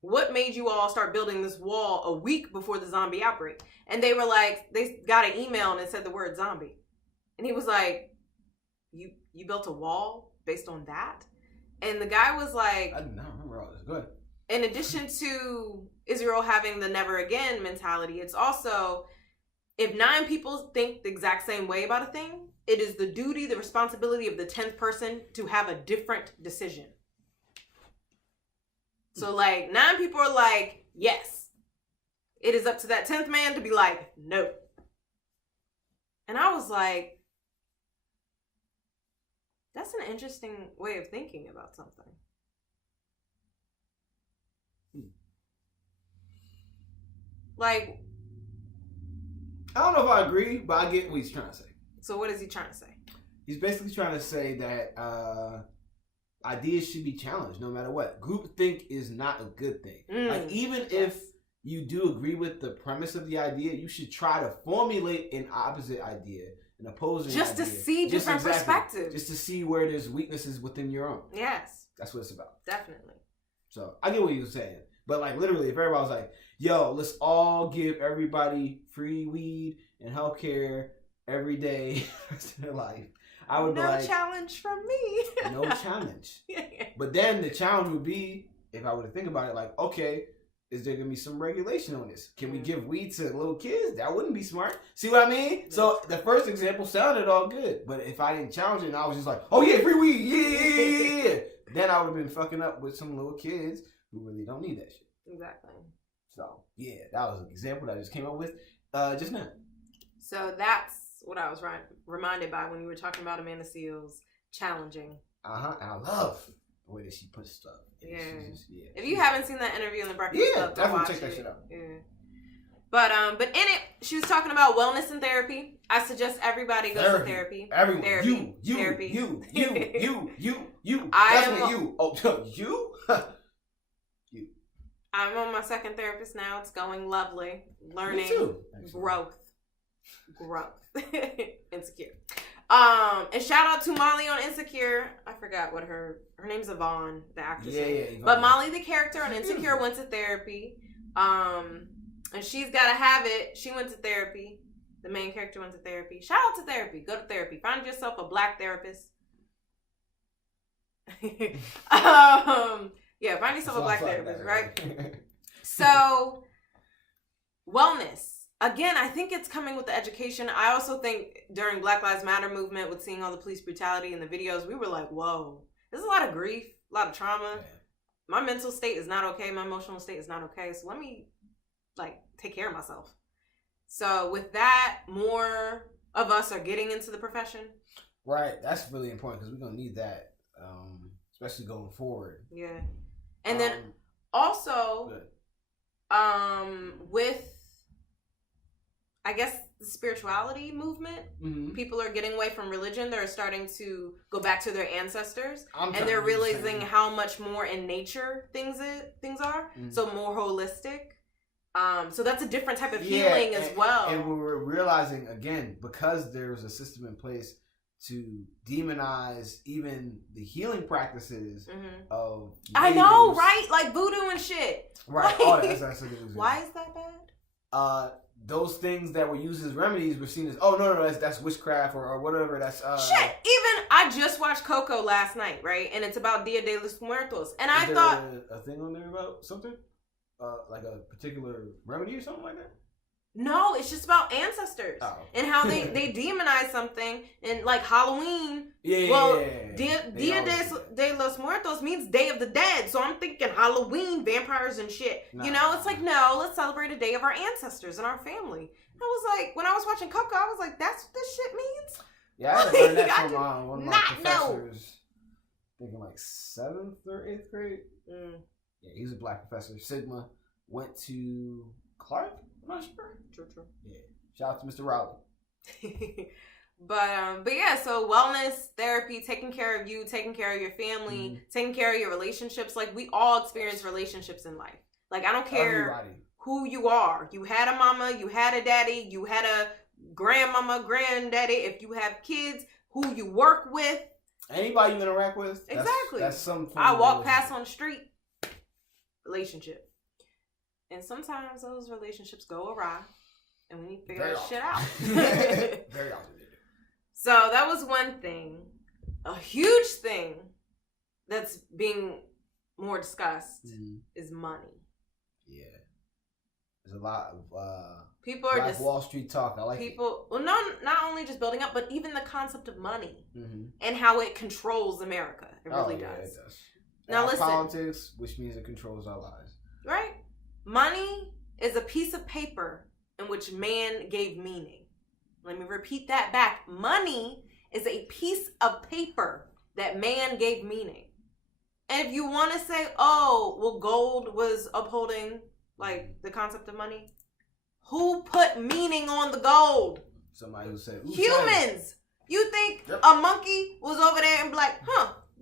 what made you all start building this wall a week before the zombie outbreak? And they were like, they got an email and it said the word zombie. And he was like, you built a wall based on that? And the guy was like, I do not remember all this. Go ahead. In addition to Israel having the never again mentality, it's also, if 9 people think the exact same way about a thing, it is the duty, the responsibility of the 10th person to have a different decision. So, like, 9 people are like, yes. It is up to that 10th man to be like, no. And I was like, that's an interesting way of thinking about something. Like, I don't know if I agree, but I get what he's trying to say. So what is he trying to say? He's basically trying to say that ideas should be challenged no matter what. Groupthink is not a good thing. Like, even if you do agree with the premise of the idea, you should try to formulate an opposite idea, an opposing idea. Just to see different perspectives. Just to see where there's weaknesses within your own. Yes. That's what it's about. Definitely. So, I get what he was saying. But, like, literally, if everybody was like, yo, let's all give everybody free weed and healthcare every day of their life, I would be like... No challenge from me. No challenge. But then the challenge would be, if I were to think about it, like, okay, is there going to be some regulation on this? Can we give weed to little kids? That wouldn't be smart. See what I mean? So the first example sounded all good. But if I didn't challenge it and I was just like, oh yeah, free weed, yeah, then I would have been fucking up with some little kids who really don't need that shit. Exactly. So yeah, that was an example that I just came up with just now. So that's what I was reminded by when you were talking about Amanda Seales challenging. And I love the way that she puts stuff. Yeah. Yeah. If you haven't seen that interview in the Breakfast Club, definitely check that shit out. Yeah. But in it, she was talking about wellness and therapy. I suggest everybody goes to therapy. Everyone, therapy. you. I Definitely am you. Oh, you. You. I'm on my second therapist now. It's going lovely. Learning, Me too, growth, Insecure. And shout out to Molly on Insecure. I forgot what her name's Yvonne, the actress. Yeah, Yvonne. But Molly, the character on Insecure, went to therapy. And she's gotta have it. She went to therapy. The main character went to therapy. Shout out to therapy. Go to therapy. Find yourself a black therapist. Yeah, find yourself a black therapist, right? So, wellness. Again, I think it's coming with the education. I also think during Black Lives Matter movement, with seeing all the police brutality in the videos, we were like, whoa, there's a lot of grief, a lot of trauma. Yeah. My mental state is not okay. My emotional state is not okay. So let me, take care of myself. So with that, more of us are getting into the profession. Right. That's really important because we're going to need that, especially going forward. Yeah. And then also, with, I guess, the spirituality movement, people are getting away from religion. They're starting to go back to their ancestors, and they're realizing how much more in nature things are. So more holistic. So that's a different type of healing as well. And we're realizing, again, because there's a system in place to demonize even the healing practices of natives. I know, right? Like voodoo and shit. Right. Oh, that's a good example. Why is that bad? Those things that were used as remedies were seen as, oh, no, that's witchcraft or whatever. That's shit. Even I just watched Coco last night, right? And it's about Dia de los Muertos, and I thought a thing on there about something, like a particular remedy or something like that. No, it's just about ancestors and how they demonize something, and like Halloween. Dia de los Muertos means Day of the Dead, so I'm thinking Halloween, vampires and shit. It's like, no, let's celebrate a day of our ancestors and our family. I was like, when I was watching Coco, I was like, that's what this shit means. Yeah, I learned that from one of my professors. Thinking like 7th or 8th grade. Yeah, he was a black professor. Sigma went to Clark. I'm not sure. True. Yeah. Shout out to Mr. Rowley. But yeah, so wellness, therapy, taking care of you, taking care of your family, taking care of your relationships. Like, we all experience relationships in life. Like, I don't care who you are. You had a mama, you had a daddy, you had a grandmama, granddaddy. If you have kids, who you work with. Anybody you interact with. Exactly. That's something. I walk past on the street. Relationship. And sometimes those relationships go awry, and we need to figure that shit out. Very often. So that was one thing. A huge thing that's being more discussed is money. Yeah. There's a lot of people are just Wall Street talk. I like people. Well, not only just building up, but even the concept of money and how it controls America. It really does. It does. Now listen. Politics, which means it controls our lives. Right? Money is a piece of paper in which man gave meaning. Let me repeat that back. Money is a piece of paper that man gave meaning. And if you want to say, oh, well, gold was upholding, like, the concept of money, who put meaning on the gold? Somebody who said, humans. You think a monkey was over there and be like,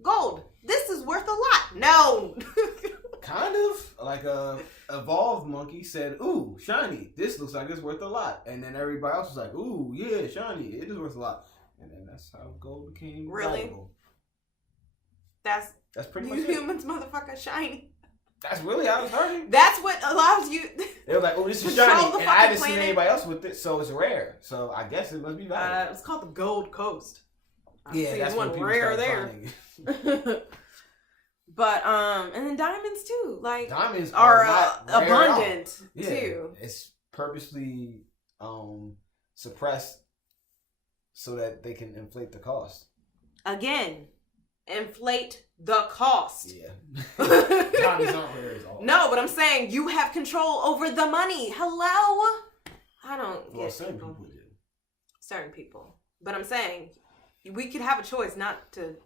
gold, this is worth a lot. No. Kind of. Like a evolved monkey said, ooh, shiny, this looks like it's worth a lot. And then everybody else was like, ooh, yeah, shiny, it is worth a lot. And then that's how gold became valuable. That's pretty much humans, motherfucker, shiny. That's really how it started. That's what allows you. They were like, oh, this is shiny, and I haven't seen anybody else with it, so it's rare. So I guess it must be valuable. It's called the Gold Coast. That's one rare there. But and then diamonds too. Like, diamonds are abundant too. It's purposely suppressed so that they can inflate the cost. Again, inflate the cost. Yeah. Diamonds aren't rare at all. No, but I'm saying you have control over the money. Hello? I don't get certain people. do. Certain people. But I'm saying we could have a choice not to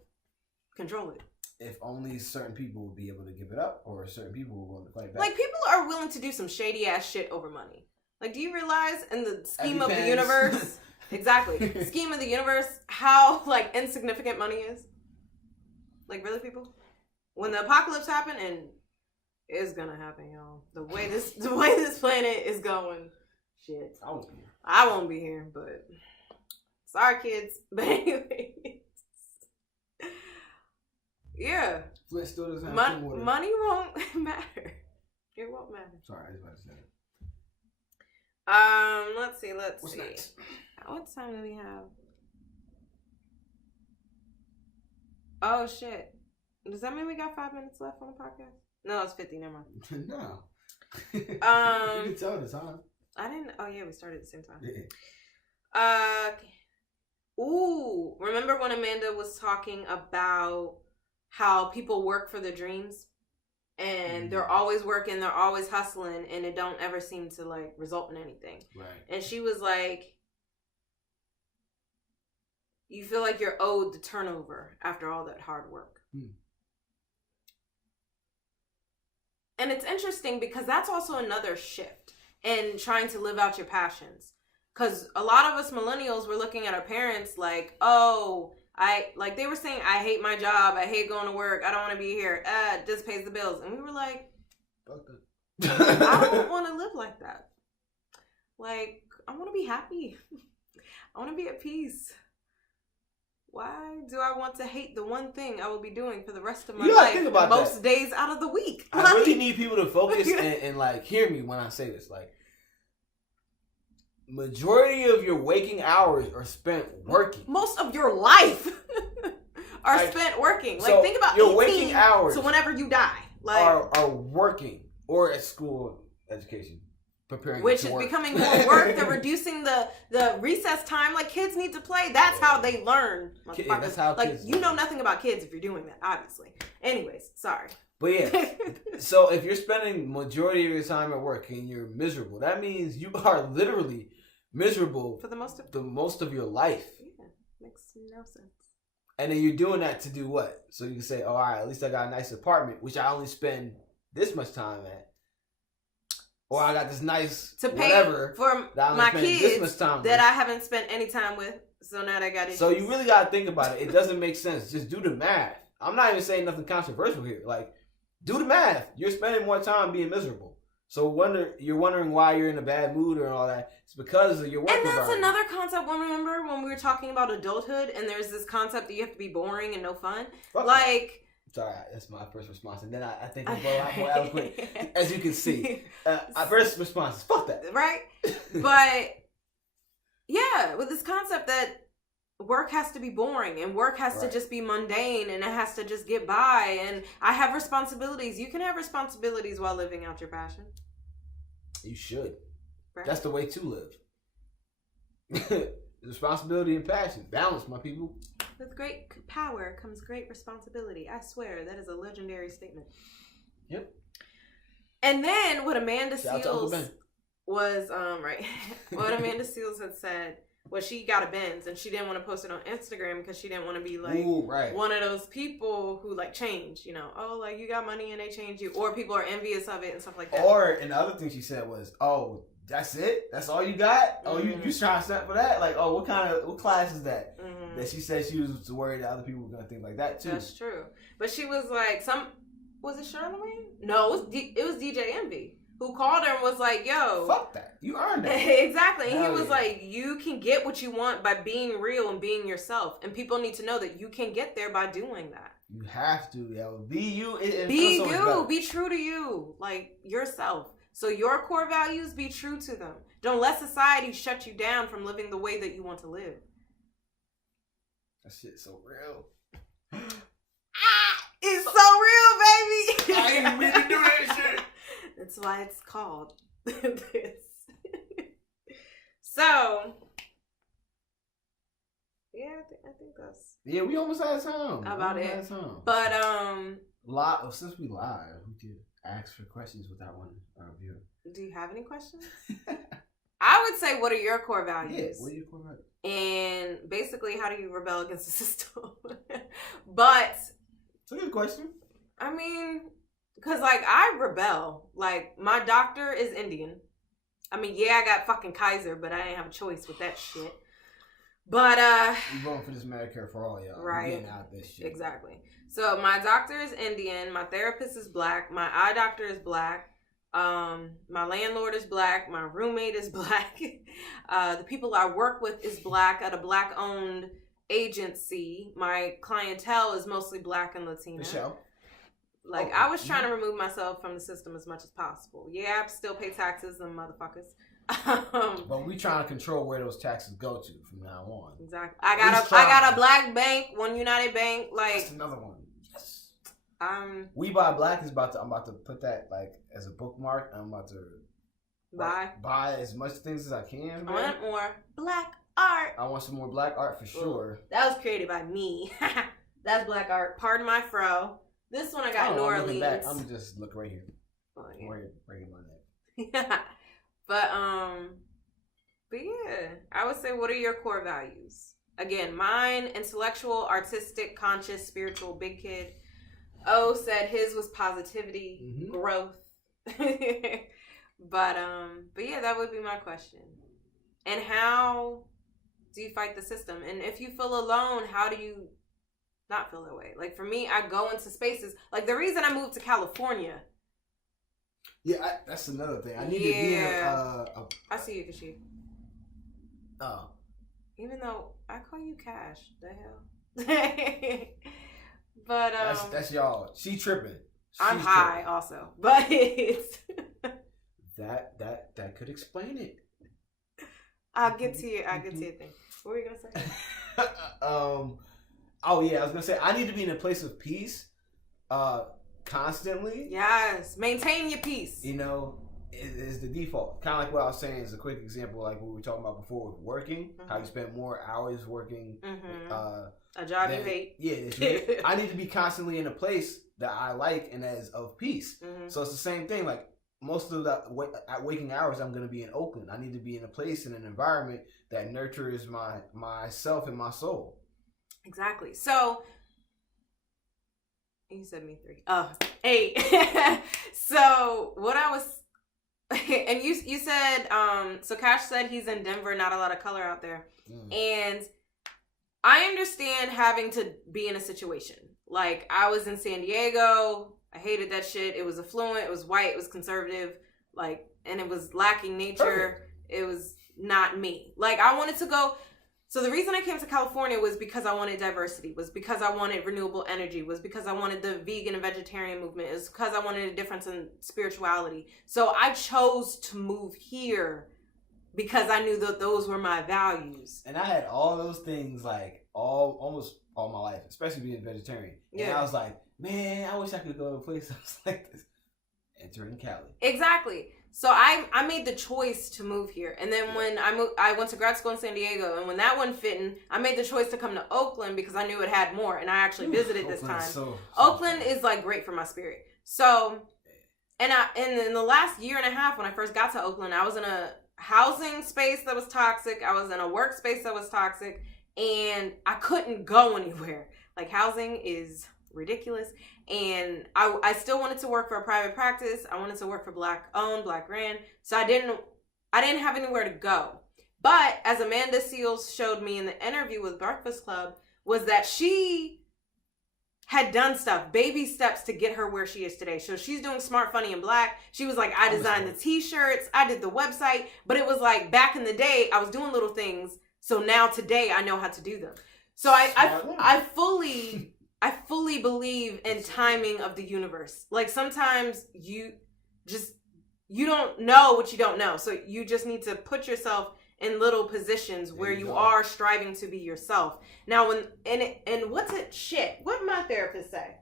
control it. If only certain people would be able to give it up, or certain people will want to fight back. Like, people are willing to do some shady ass shit over money. Like, do you realize in the scheme of the universe, exactly, scheme of the universe, how like insignificant money is? Like, really, people? When the apocalypse happened, and it's gonna happen, y'all. The way this planet is going, shit. I won't be here, but sorry, kids. But anyway. Yeah. Flint still doesn't have water. Money won't matter. It won't matter. Sorry, I was about to say that. Let's see. What's next? What time do we have? Oh shit. Does that mean we got 5 minutes left on the podcast? No, it's 50. Never mind. No. You can tell the time. I didn't. Oh yeah, we started at the same time. Yeah. Ooh. Remember when Amanda was talking about how people work for their dreams, and they're always working, they're always hustling, and it don't ever seem to like result in anything. Right. And she was like, you feel like you're owed the turnover after all that hard work. And it's interesting because that's also another shift in trying to live out your passions. Because a lot of us millennials were looking at our parents like, oh, they were saying, I hate my job. I hate going to work. I don't want to be here. This pays the bills. And we were like, I don't want to live like that. Like, I want to be happy. I want to be at peace. Why do I want to hate the one thing I will be doing for the rest of my life? Think about most days out of the week. I really need people to focus and like hear me when I say this. Like, majority of your waking hours are spent working. Most of your life are spent working. Like, think about your waking hours. So whenever you die, like are working or at school education, preparing. Which to is work. becoming more work. They're reducing the recess time. Like, kids need to play. That's how they learn. Yeah, that's how like kids you know nothing about kids if you're doing that, obviously. Anyways, sorry. But yeah, so if you're spending majority of your time at work and you're miserable, that means you are literally miserable for the most of your life. Yeah, makes no sense. And then you're doing that to do what? So you can say, oh, all right, at least I got a nice apartment, which I only spend this much time at. Or I got this nice to pay for my kids that I haven't spent any time with. So now I got issues. So you really got to think about it. It doesn't make sense. Just do the math. I'm not even saying nothing controversial here. Like, do the math. You're spending more time being miserable. So you're wondering why you're in a bad mood or all that. It's because of your work environment. And that's another concept. Remember when we were talking about adulthood, and there's this concept that you have to be boring and no fun. Like. Sorry, that's my first response, and then I think I'm a lot more eloquent, as you can see. Our first response is fuck that, right? But yeah, with this concept that work has to be boring and work has to just be mundane and it has to just get by, and I have responsibilities. You can have responsibilities while living out your passion. You should. Right. That's the way to live. Responsibility and passion. Balance, my people. With great power comes great responsibility. I swear, that is a legendary statement. Yep. And then what Amanda Seals was, what Amanda Seals had said was she got a Benz and she didn't want to post it on Instagram because she didn't want to be like one of those people who like change, oh, like you got money and they change you, or people are envious of it and stuff like that. And the other thing she said was, oh, that's it? That's all you got? Oh, you trying to set for that? Like, oh, what class is that? Mm-hmm. That she said she was worried that other people were going to think like that too. That's true. But she was like, was it Charlamagne? No, it was DJ Envy who called her and was like, yo. Fuck that. You earned that. Exactly. He was like, you can get what you want by being real and being yourself. And people need to know that you can get there by doing that. You have to, yo. Be you. Be you. Be true to you. Like, yourself. So your core values, be true to them. Don't let society shut you down from living the way that you want to live. That shit's so real. It's so real, baby. I ain't mean to do that shit. That's why it's called this. So, yeah, I think that's... Yeah, we almost out of time. About it. But, since we live, we did. ask for questions with that one viewer. Do you have any questions? I would say, what are your core values? Yeah, what are your core values? And basically, how do you rebel against the system? But it's a good question. I mean, because like I rebel. Like my doctor is Indian. I mean, yeah, I got fucking Kaiser, but I didn't have a choice with that shit. But you going for this Medicare for all, y'all. Right. We're getting out this shit. Exactly. So my doctor is Indian. My therapist is black. My eye doctor is black. My landlord is black. My roommate is black. The people I work with is black at a black-owned agency. My clientele is mostly black and Latina. Michelle. Like, I was trying to remove myself from the system as much as possible. Yeah, I still pay taxes, them motherfuckers. But we trying to control where those taxes go to from now on. Exactly. I got a black bank, one United Bank. Like, that's another one. Yes. We Buy Black is I'm about to put that like as a bookmark. I'm about to buy as much things as I can. Man. I want more black art. I want some more black art for sure. That was created by me. That's black art. Pardon my fro. This one I got New Orleans. I'm just look right here. Oh, yeah. Right in my neck. But yeah, I would say, what are your core values? Again, mine, intellectual, artistic, conscious, spiritual, big kid. O said his was positivity, growth. But yeah, that would be my question. And how do you fight the system? And if you feel alone, how do you not feel that way? Like for me, I go into spaces. Like the reason I moved to California. Yeah, that's another thing. I need to be in I see you, Kashif. Oh. Even though I call you Cash, the hell. But that's y'all. She tripping. I'm high also, but it's that could explain it. I'll get to your thing. What were you gonna say? Oh yeah, I was gonna say I need to be in a place of peace, constantly. Yes, maintain your peace. You know, is the default. Kind of like what I was saying is a quick example, like what we were talking about before with working. How you spend more hours working. A job you hate. Yeah, it's right. I need to be constantly in a place that I like and that is of peace. So it's the same thing. Like most of the waking hours, I'm going to be in Oakland. I need to be in a place, in an environment that nurtures myself and my soul. Exactly. So you said me 3. Oh, 8. So what I was, and you said, so Cash said he's in Denver, not a lot of color out there. And I understand having to be in a situation. Like, I was in San Diego. I hated that shit. It was affluent. It was white. It was conservative. Like, and it was lacking nature. Perfect. It was not me. Like, I wanted to go. So the reason I came to California was because I wanted diversity, was because I wanted renewable energy, was because I wanted the vegan and vegetarian movement, is because I wanted a difference in spirituality. So I chose to move here because I knew that those were my values. And I had all those things like almost all my life, especially being vegetarian. And I was like, man, I wish I could go to a place that was like this. Entering Cali. Exactly. So I made the choice to move here. And then when I went to grad school in San Diego, and when that one fitting, I made the choice to come to Oakland because I knew it had more, and I actually visited this time. Oakland is like great for my spirit. So, and in the last year and a half when I first got to Oakland, I was in a housing space that was toxic. I was in a workspace that was toxic, and I couldn't go anywhere. Like, housing is ridiculous. And I still wanted to work for a private practice. I wanted to work for black owned, black ran. So I didn't have anywhere to go. But as Amanda Seales showed me in the interview with Breakfast Club, was that she had done stuff, baby steps to get her where she is today. So she's doing Smart, Funny, and Black. She was like, I designed the t-shirts, I did the website, but it was like back in the day, I was doing little things. So now today I know how to do them. So I fully believe in timing of the universe. Like sometimes you don't know what you don't know. So you just need to put yourself in little positions where you are striving to be yourself. Now and what's it? Shit. What did my therapist say?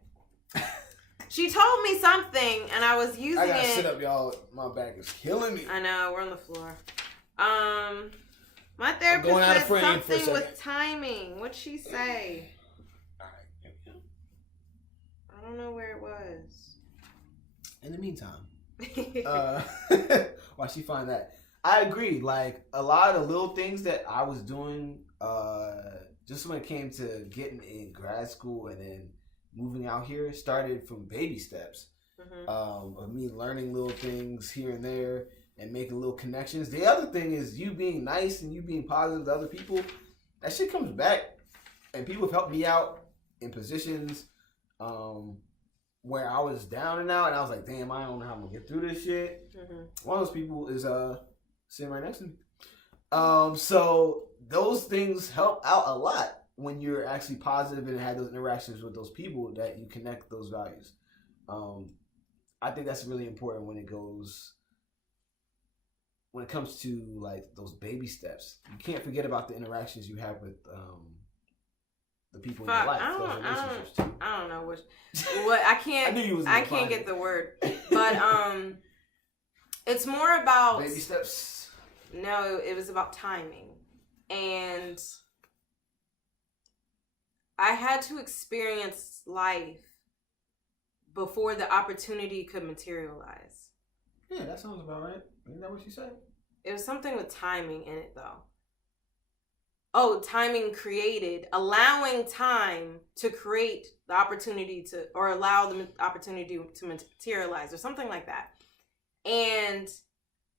She told me something and I was using it. I gotta sit up, y'all. My back is killing me. I know, we're on the floor. My therapist said something with timing. What'd she say? I don't know where it was. In the meantime, while she find that, I agree. Like a lot of little things that I was doing, just when it came to getting in grad school and then moving out here, started from baby steps. Of me learning little things here and there and making little connections. The other thing is you being nice and you being positive to other people. That shit comes back, and people have helped me out in positions where I was down and out, and I was like, damn, I don't know how I'm gonna get through this shit. One of those people is sitting right next to me. So those things help out a lot when you're actually positive and have those interactions with those people that you connect those values. I think that's really important when it comes to like those baby steps. You can't forget about the interactions you have with the people in your life. I don't know what I can't. I can't get the word, but it's more about baby steps. No, it was about timing, and I had to experience life before the opportunity could materialize. Yeah, that sounds about right. Isn't that what you said? It was something with timing in it, though. Oh, timing created, allowing time to create the opportunity to, or allow the opportunity to materialize, or something like that. And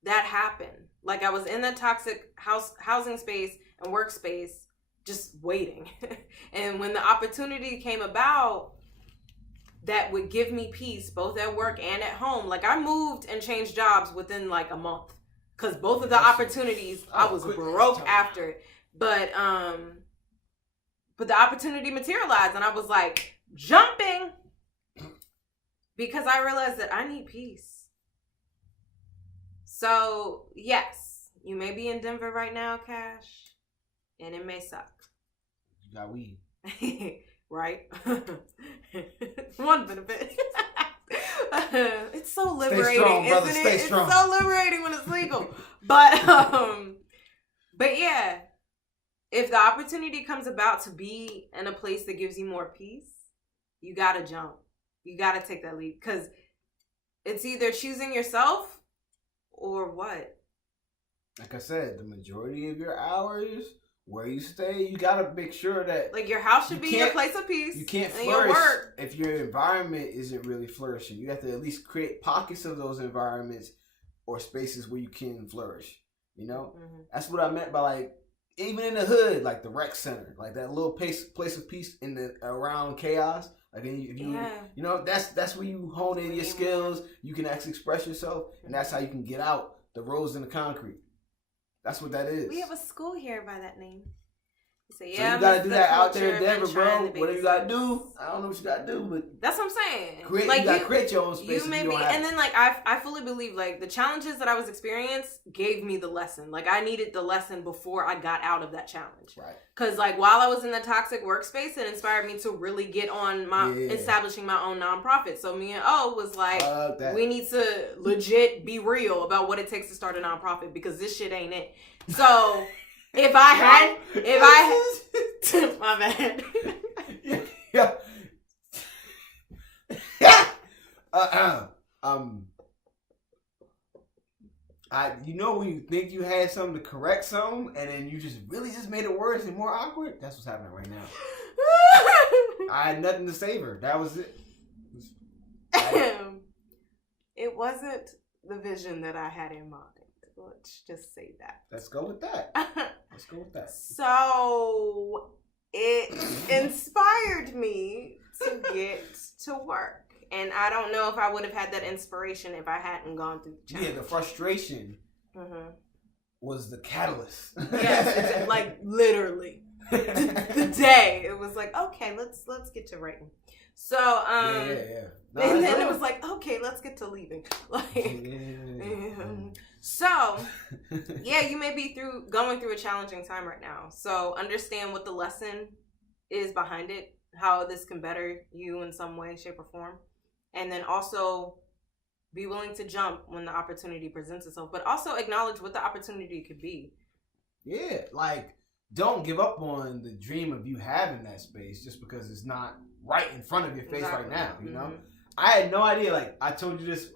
that happened. Like I was in that toxic housing space and workspace, just waiting. And when the opportunity came about, that would give me peace, both at work and at home. Like I moved and changed jobs within like a month, because both of the opportunities I was broke after it. But the opportunity materialized, and I was like jumping because I realized that I need peace. So yes, you may be in Denver right now, Cash, and it may suck. You got weed. Right? One benefit. It's so liberating, strong, brother. isn't it? Stay strong. It's so liberating when it's legal. But yeah, if the opportunity comes about to be in a place that gives you more peace, you gotta jump. You gotta take that leap, because it's either choosing yourself or what. Like I said, the majority of your hours, where you stay, you gotta make sure that like your house should be your place of peace. You can't flourish your work. If your environment isn't really flourishing. You have to at least create pockets of those environments or spaces where you can flourish. You know, that's what I meant by like even in the hood, like the rec center, like that little place of peace in the around chaos. Like if you you know that's where you hone in your skills. You can actually express yourself, and that's how you can get out the roads in the concrete. That's what that is. We have a school here by that name. So you gotta do that out there in Denver, bro. Whatever you gotta do, I don't know what you gotta do, but that's what I'm saying. You gotta create your own space. You maybe, and then like I fully believe like the challenges that I was experiencing gave me the lesson. Like I needed the lesson before I got out of that challenge. Right. Because like while I was in the toxic workspace, it inspired me to really get on my establishing my own nonprofit. So me and O was like, we need to legit be real about what it takes to start a nonprofit, because this shit ain't it. So. If I had, my bad. You know when you think you had something to correct something, and then you just made it worse and more awkward? That's what's happening right now. I had nothing to savor. That was it. It wasn't the vision that I had in mind. Let's just say that. Let's go with that. So it inspired me to get to work. And I don't know if I would have had that inspiration if I hadn't gone through the challenge. Yeah, the frustration was the catalyst. Yes, like literally. the day. It was like, okay, let's get to writing. So yeah. No, and then it was like, okay, let's get to leaving. Like So yeah, you may be going through a challenging time right now. So understand what the lesson is behind it, how this can better you in some way, shape, or form. And then also be willing to jump when the opportunity presents itself, but also acknowledge what the opportunity could be. Yeah, like don't give up on the dream of you having that space just because it's not right in front of your face right now, you know? I had no idea. Like, I told you this.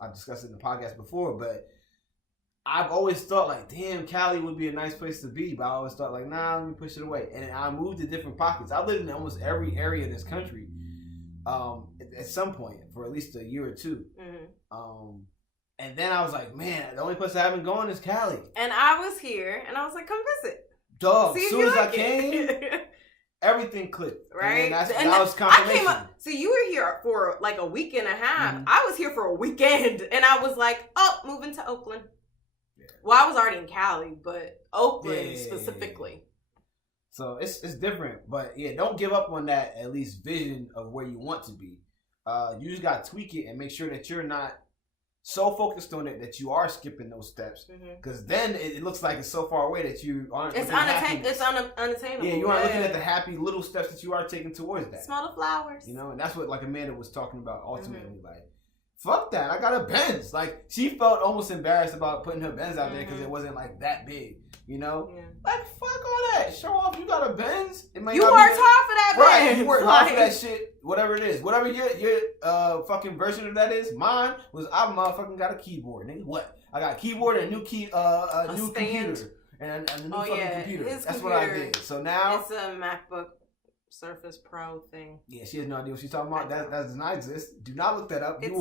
I discussed it in the podcast before, but I've always thought, like, damn, Cali would be a nice place to be. But I always thought, like, nah, let me push it away. And I moved to different pockets. I lived in almost every area of this country at some point for at least a year or two. Mm-hmm. And then I was like, man, the only place I haven't gone is Cali. And I was here, and I was like, come visit. Dog, as soon as I came, everything clicked. Right? And that was confirmation. So you were here for like a week and a half. Mm-hmm. I was here for a weekend, and I was like, oh, moving to Oakland. Yeah. Well, I was already in Cali, but Oakland specifically. So it's different. But yeah, don't give up on that, at least, vision of where you want to be. You just got to tweak it and make sure that you're not so focused on it that you are skipping those steps, because then it looks like it's so far away that you aren't. It's unattainable. Yeah, you aren't looking at the happy little steps that you are taking towards that. Smell the flowers. You know, and that's what like Amanda was talking about. Ultimately, like, fuck that. I got a Benz. Like, she felt almost embarrassed about putting her Benz out there because it wasn't like that big. You know, like, fuck all that. Show off you got a Benz. You worked hard for that, right? You worked hard for that shit. Whatever it is, whatever your fucking version of that is. Mine was I motherfucking got a keyboard. Nigga, what? I got a keyboard and a new computer and a new fucking computer. That's what I did. So now it's a MacBook Surface Pro thing. Yeah, she has no idea what she's talking about. That does not exist. Do not look that up. If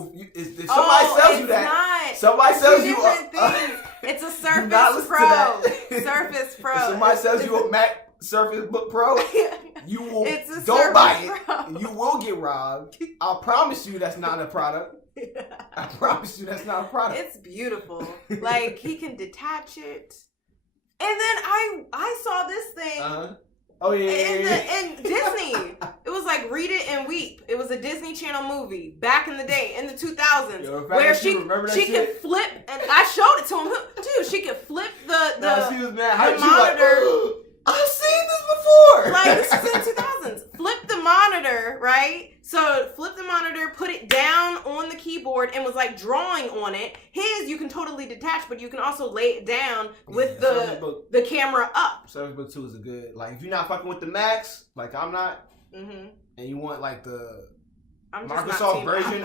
somebody sells you that, somebody sells you it's a Surface Pro. Surface Pro. If somebody sells you a Mac Surface Book Pro, you will don't buy it. You will get robbed. I promise you that's not a product. I promise you that's not a product. It's beautiful. Like, he can detach it. And then I saw this thing. Oh yeah. In Disney. It was like Read It and Weep. It was a Disney Channel movie back in the day, in the 2000s. Where she could flip, and I showed it to him too. She could flip the she was mad. How the monitor. Like, I've seen this before. Like, this is in the 2000s. Flip the monitor, right? So flip the monitor, put it down on the keyboard, and was like drawing on it. His you can totally detach, but you can also lay it down with the camera up. Surface Book 2 is a good, like, if you're not fucking with the Macs, like I'm not, and you want like the Microsoft version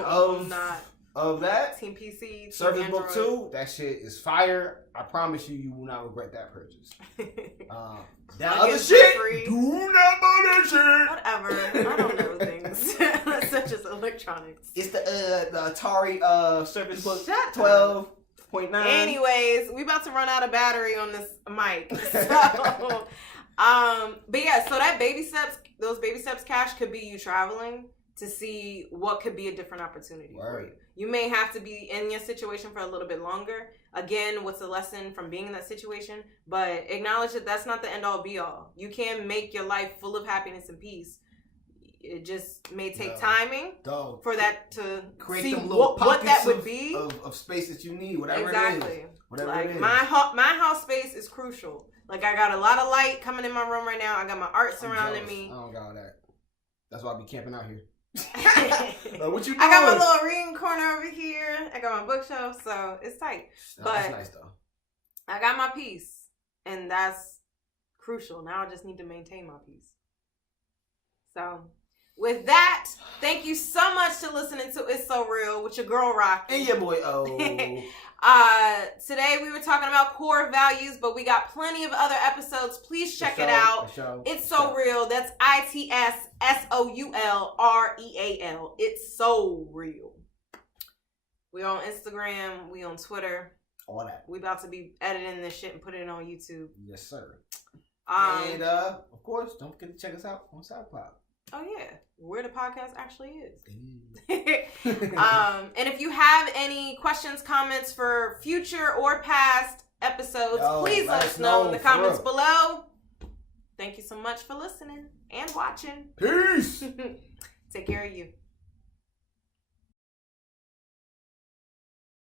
of that Team PC, Surface Book 2, that shit is fire. I promise you, you will not regret that purchase. That other shit, free. Do not buy that shit. Whatever, I don't know things such as electronics. It's the Atari Surface Book 12.9. Anyways, we about to run out of battery on this mic. So, but yeah, so that those baby steps, Cash, could be you traveling to see what could be a different opportunity for you. You may have to be in your situation for a little bit longer. Again, what's the lesson from being in that situation? But acknowledge that that's not the end all be all. You can make your life full of happiness and peace. It just may take timing for that to create see them little what that would be of space that you need, whatever exactly. it is. Whatever like it is. My house space is crucial. Like, I got a lot of light coming in my room right now. I got my art surrounding me. I don't got all that. That's why I be camping out here. What you doing? I got my little reading corner over here. I got my bookshelf, so it's tight. No, but that's nice though. I got my peace, and that's crucial. Now I just need to maintain my peace. So, with that, thank you so much for listening to It's So Real with your girl Rocky and your boy O. Today we were talking about core values, but we got plenty of other episodes. Please check it out. It's So Real. That's ITSSOULREAL. It's So Real. We on Instagram. We on Twitter. All that. We about to be editing this shit and putting it on YouTube. Yes, sir. And of course, don't forget to check us out on SoundCloud. Oh yeah, where the podcast actually is. And if you have any questions, comments for future or past episodes, please let us know in the comments below. Thank you so much for listening and watching. Peace. Take care of you.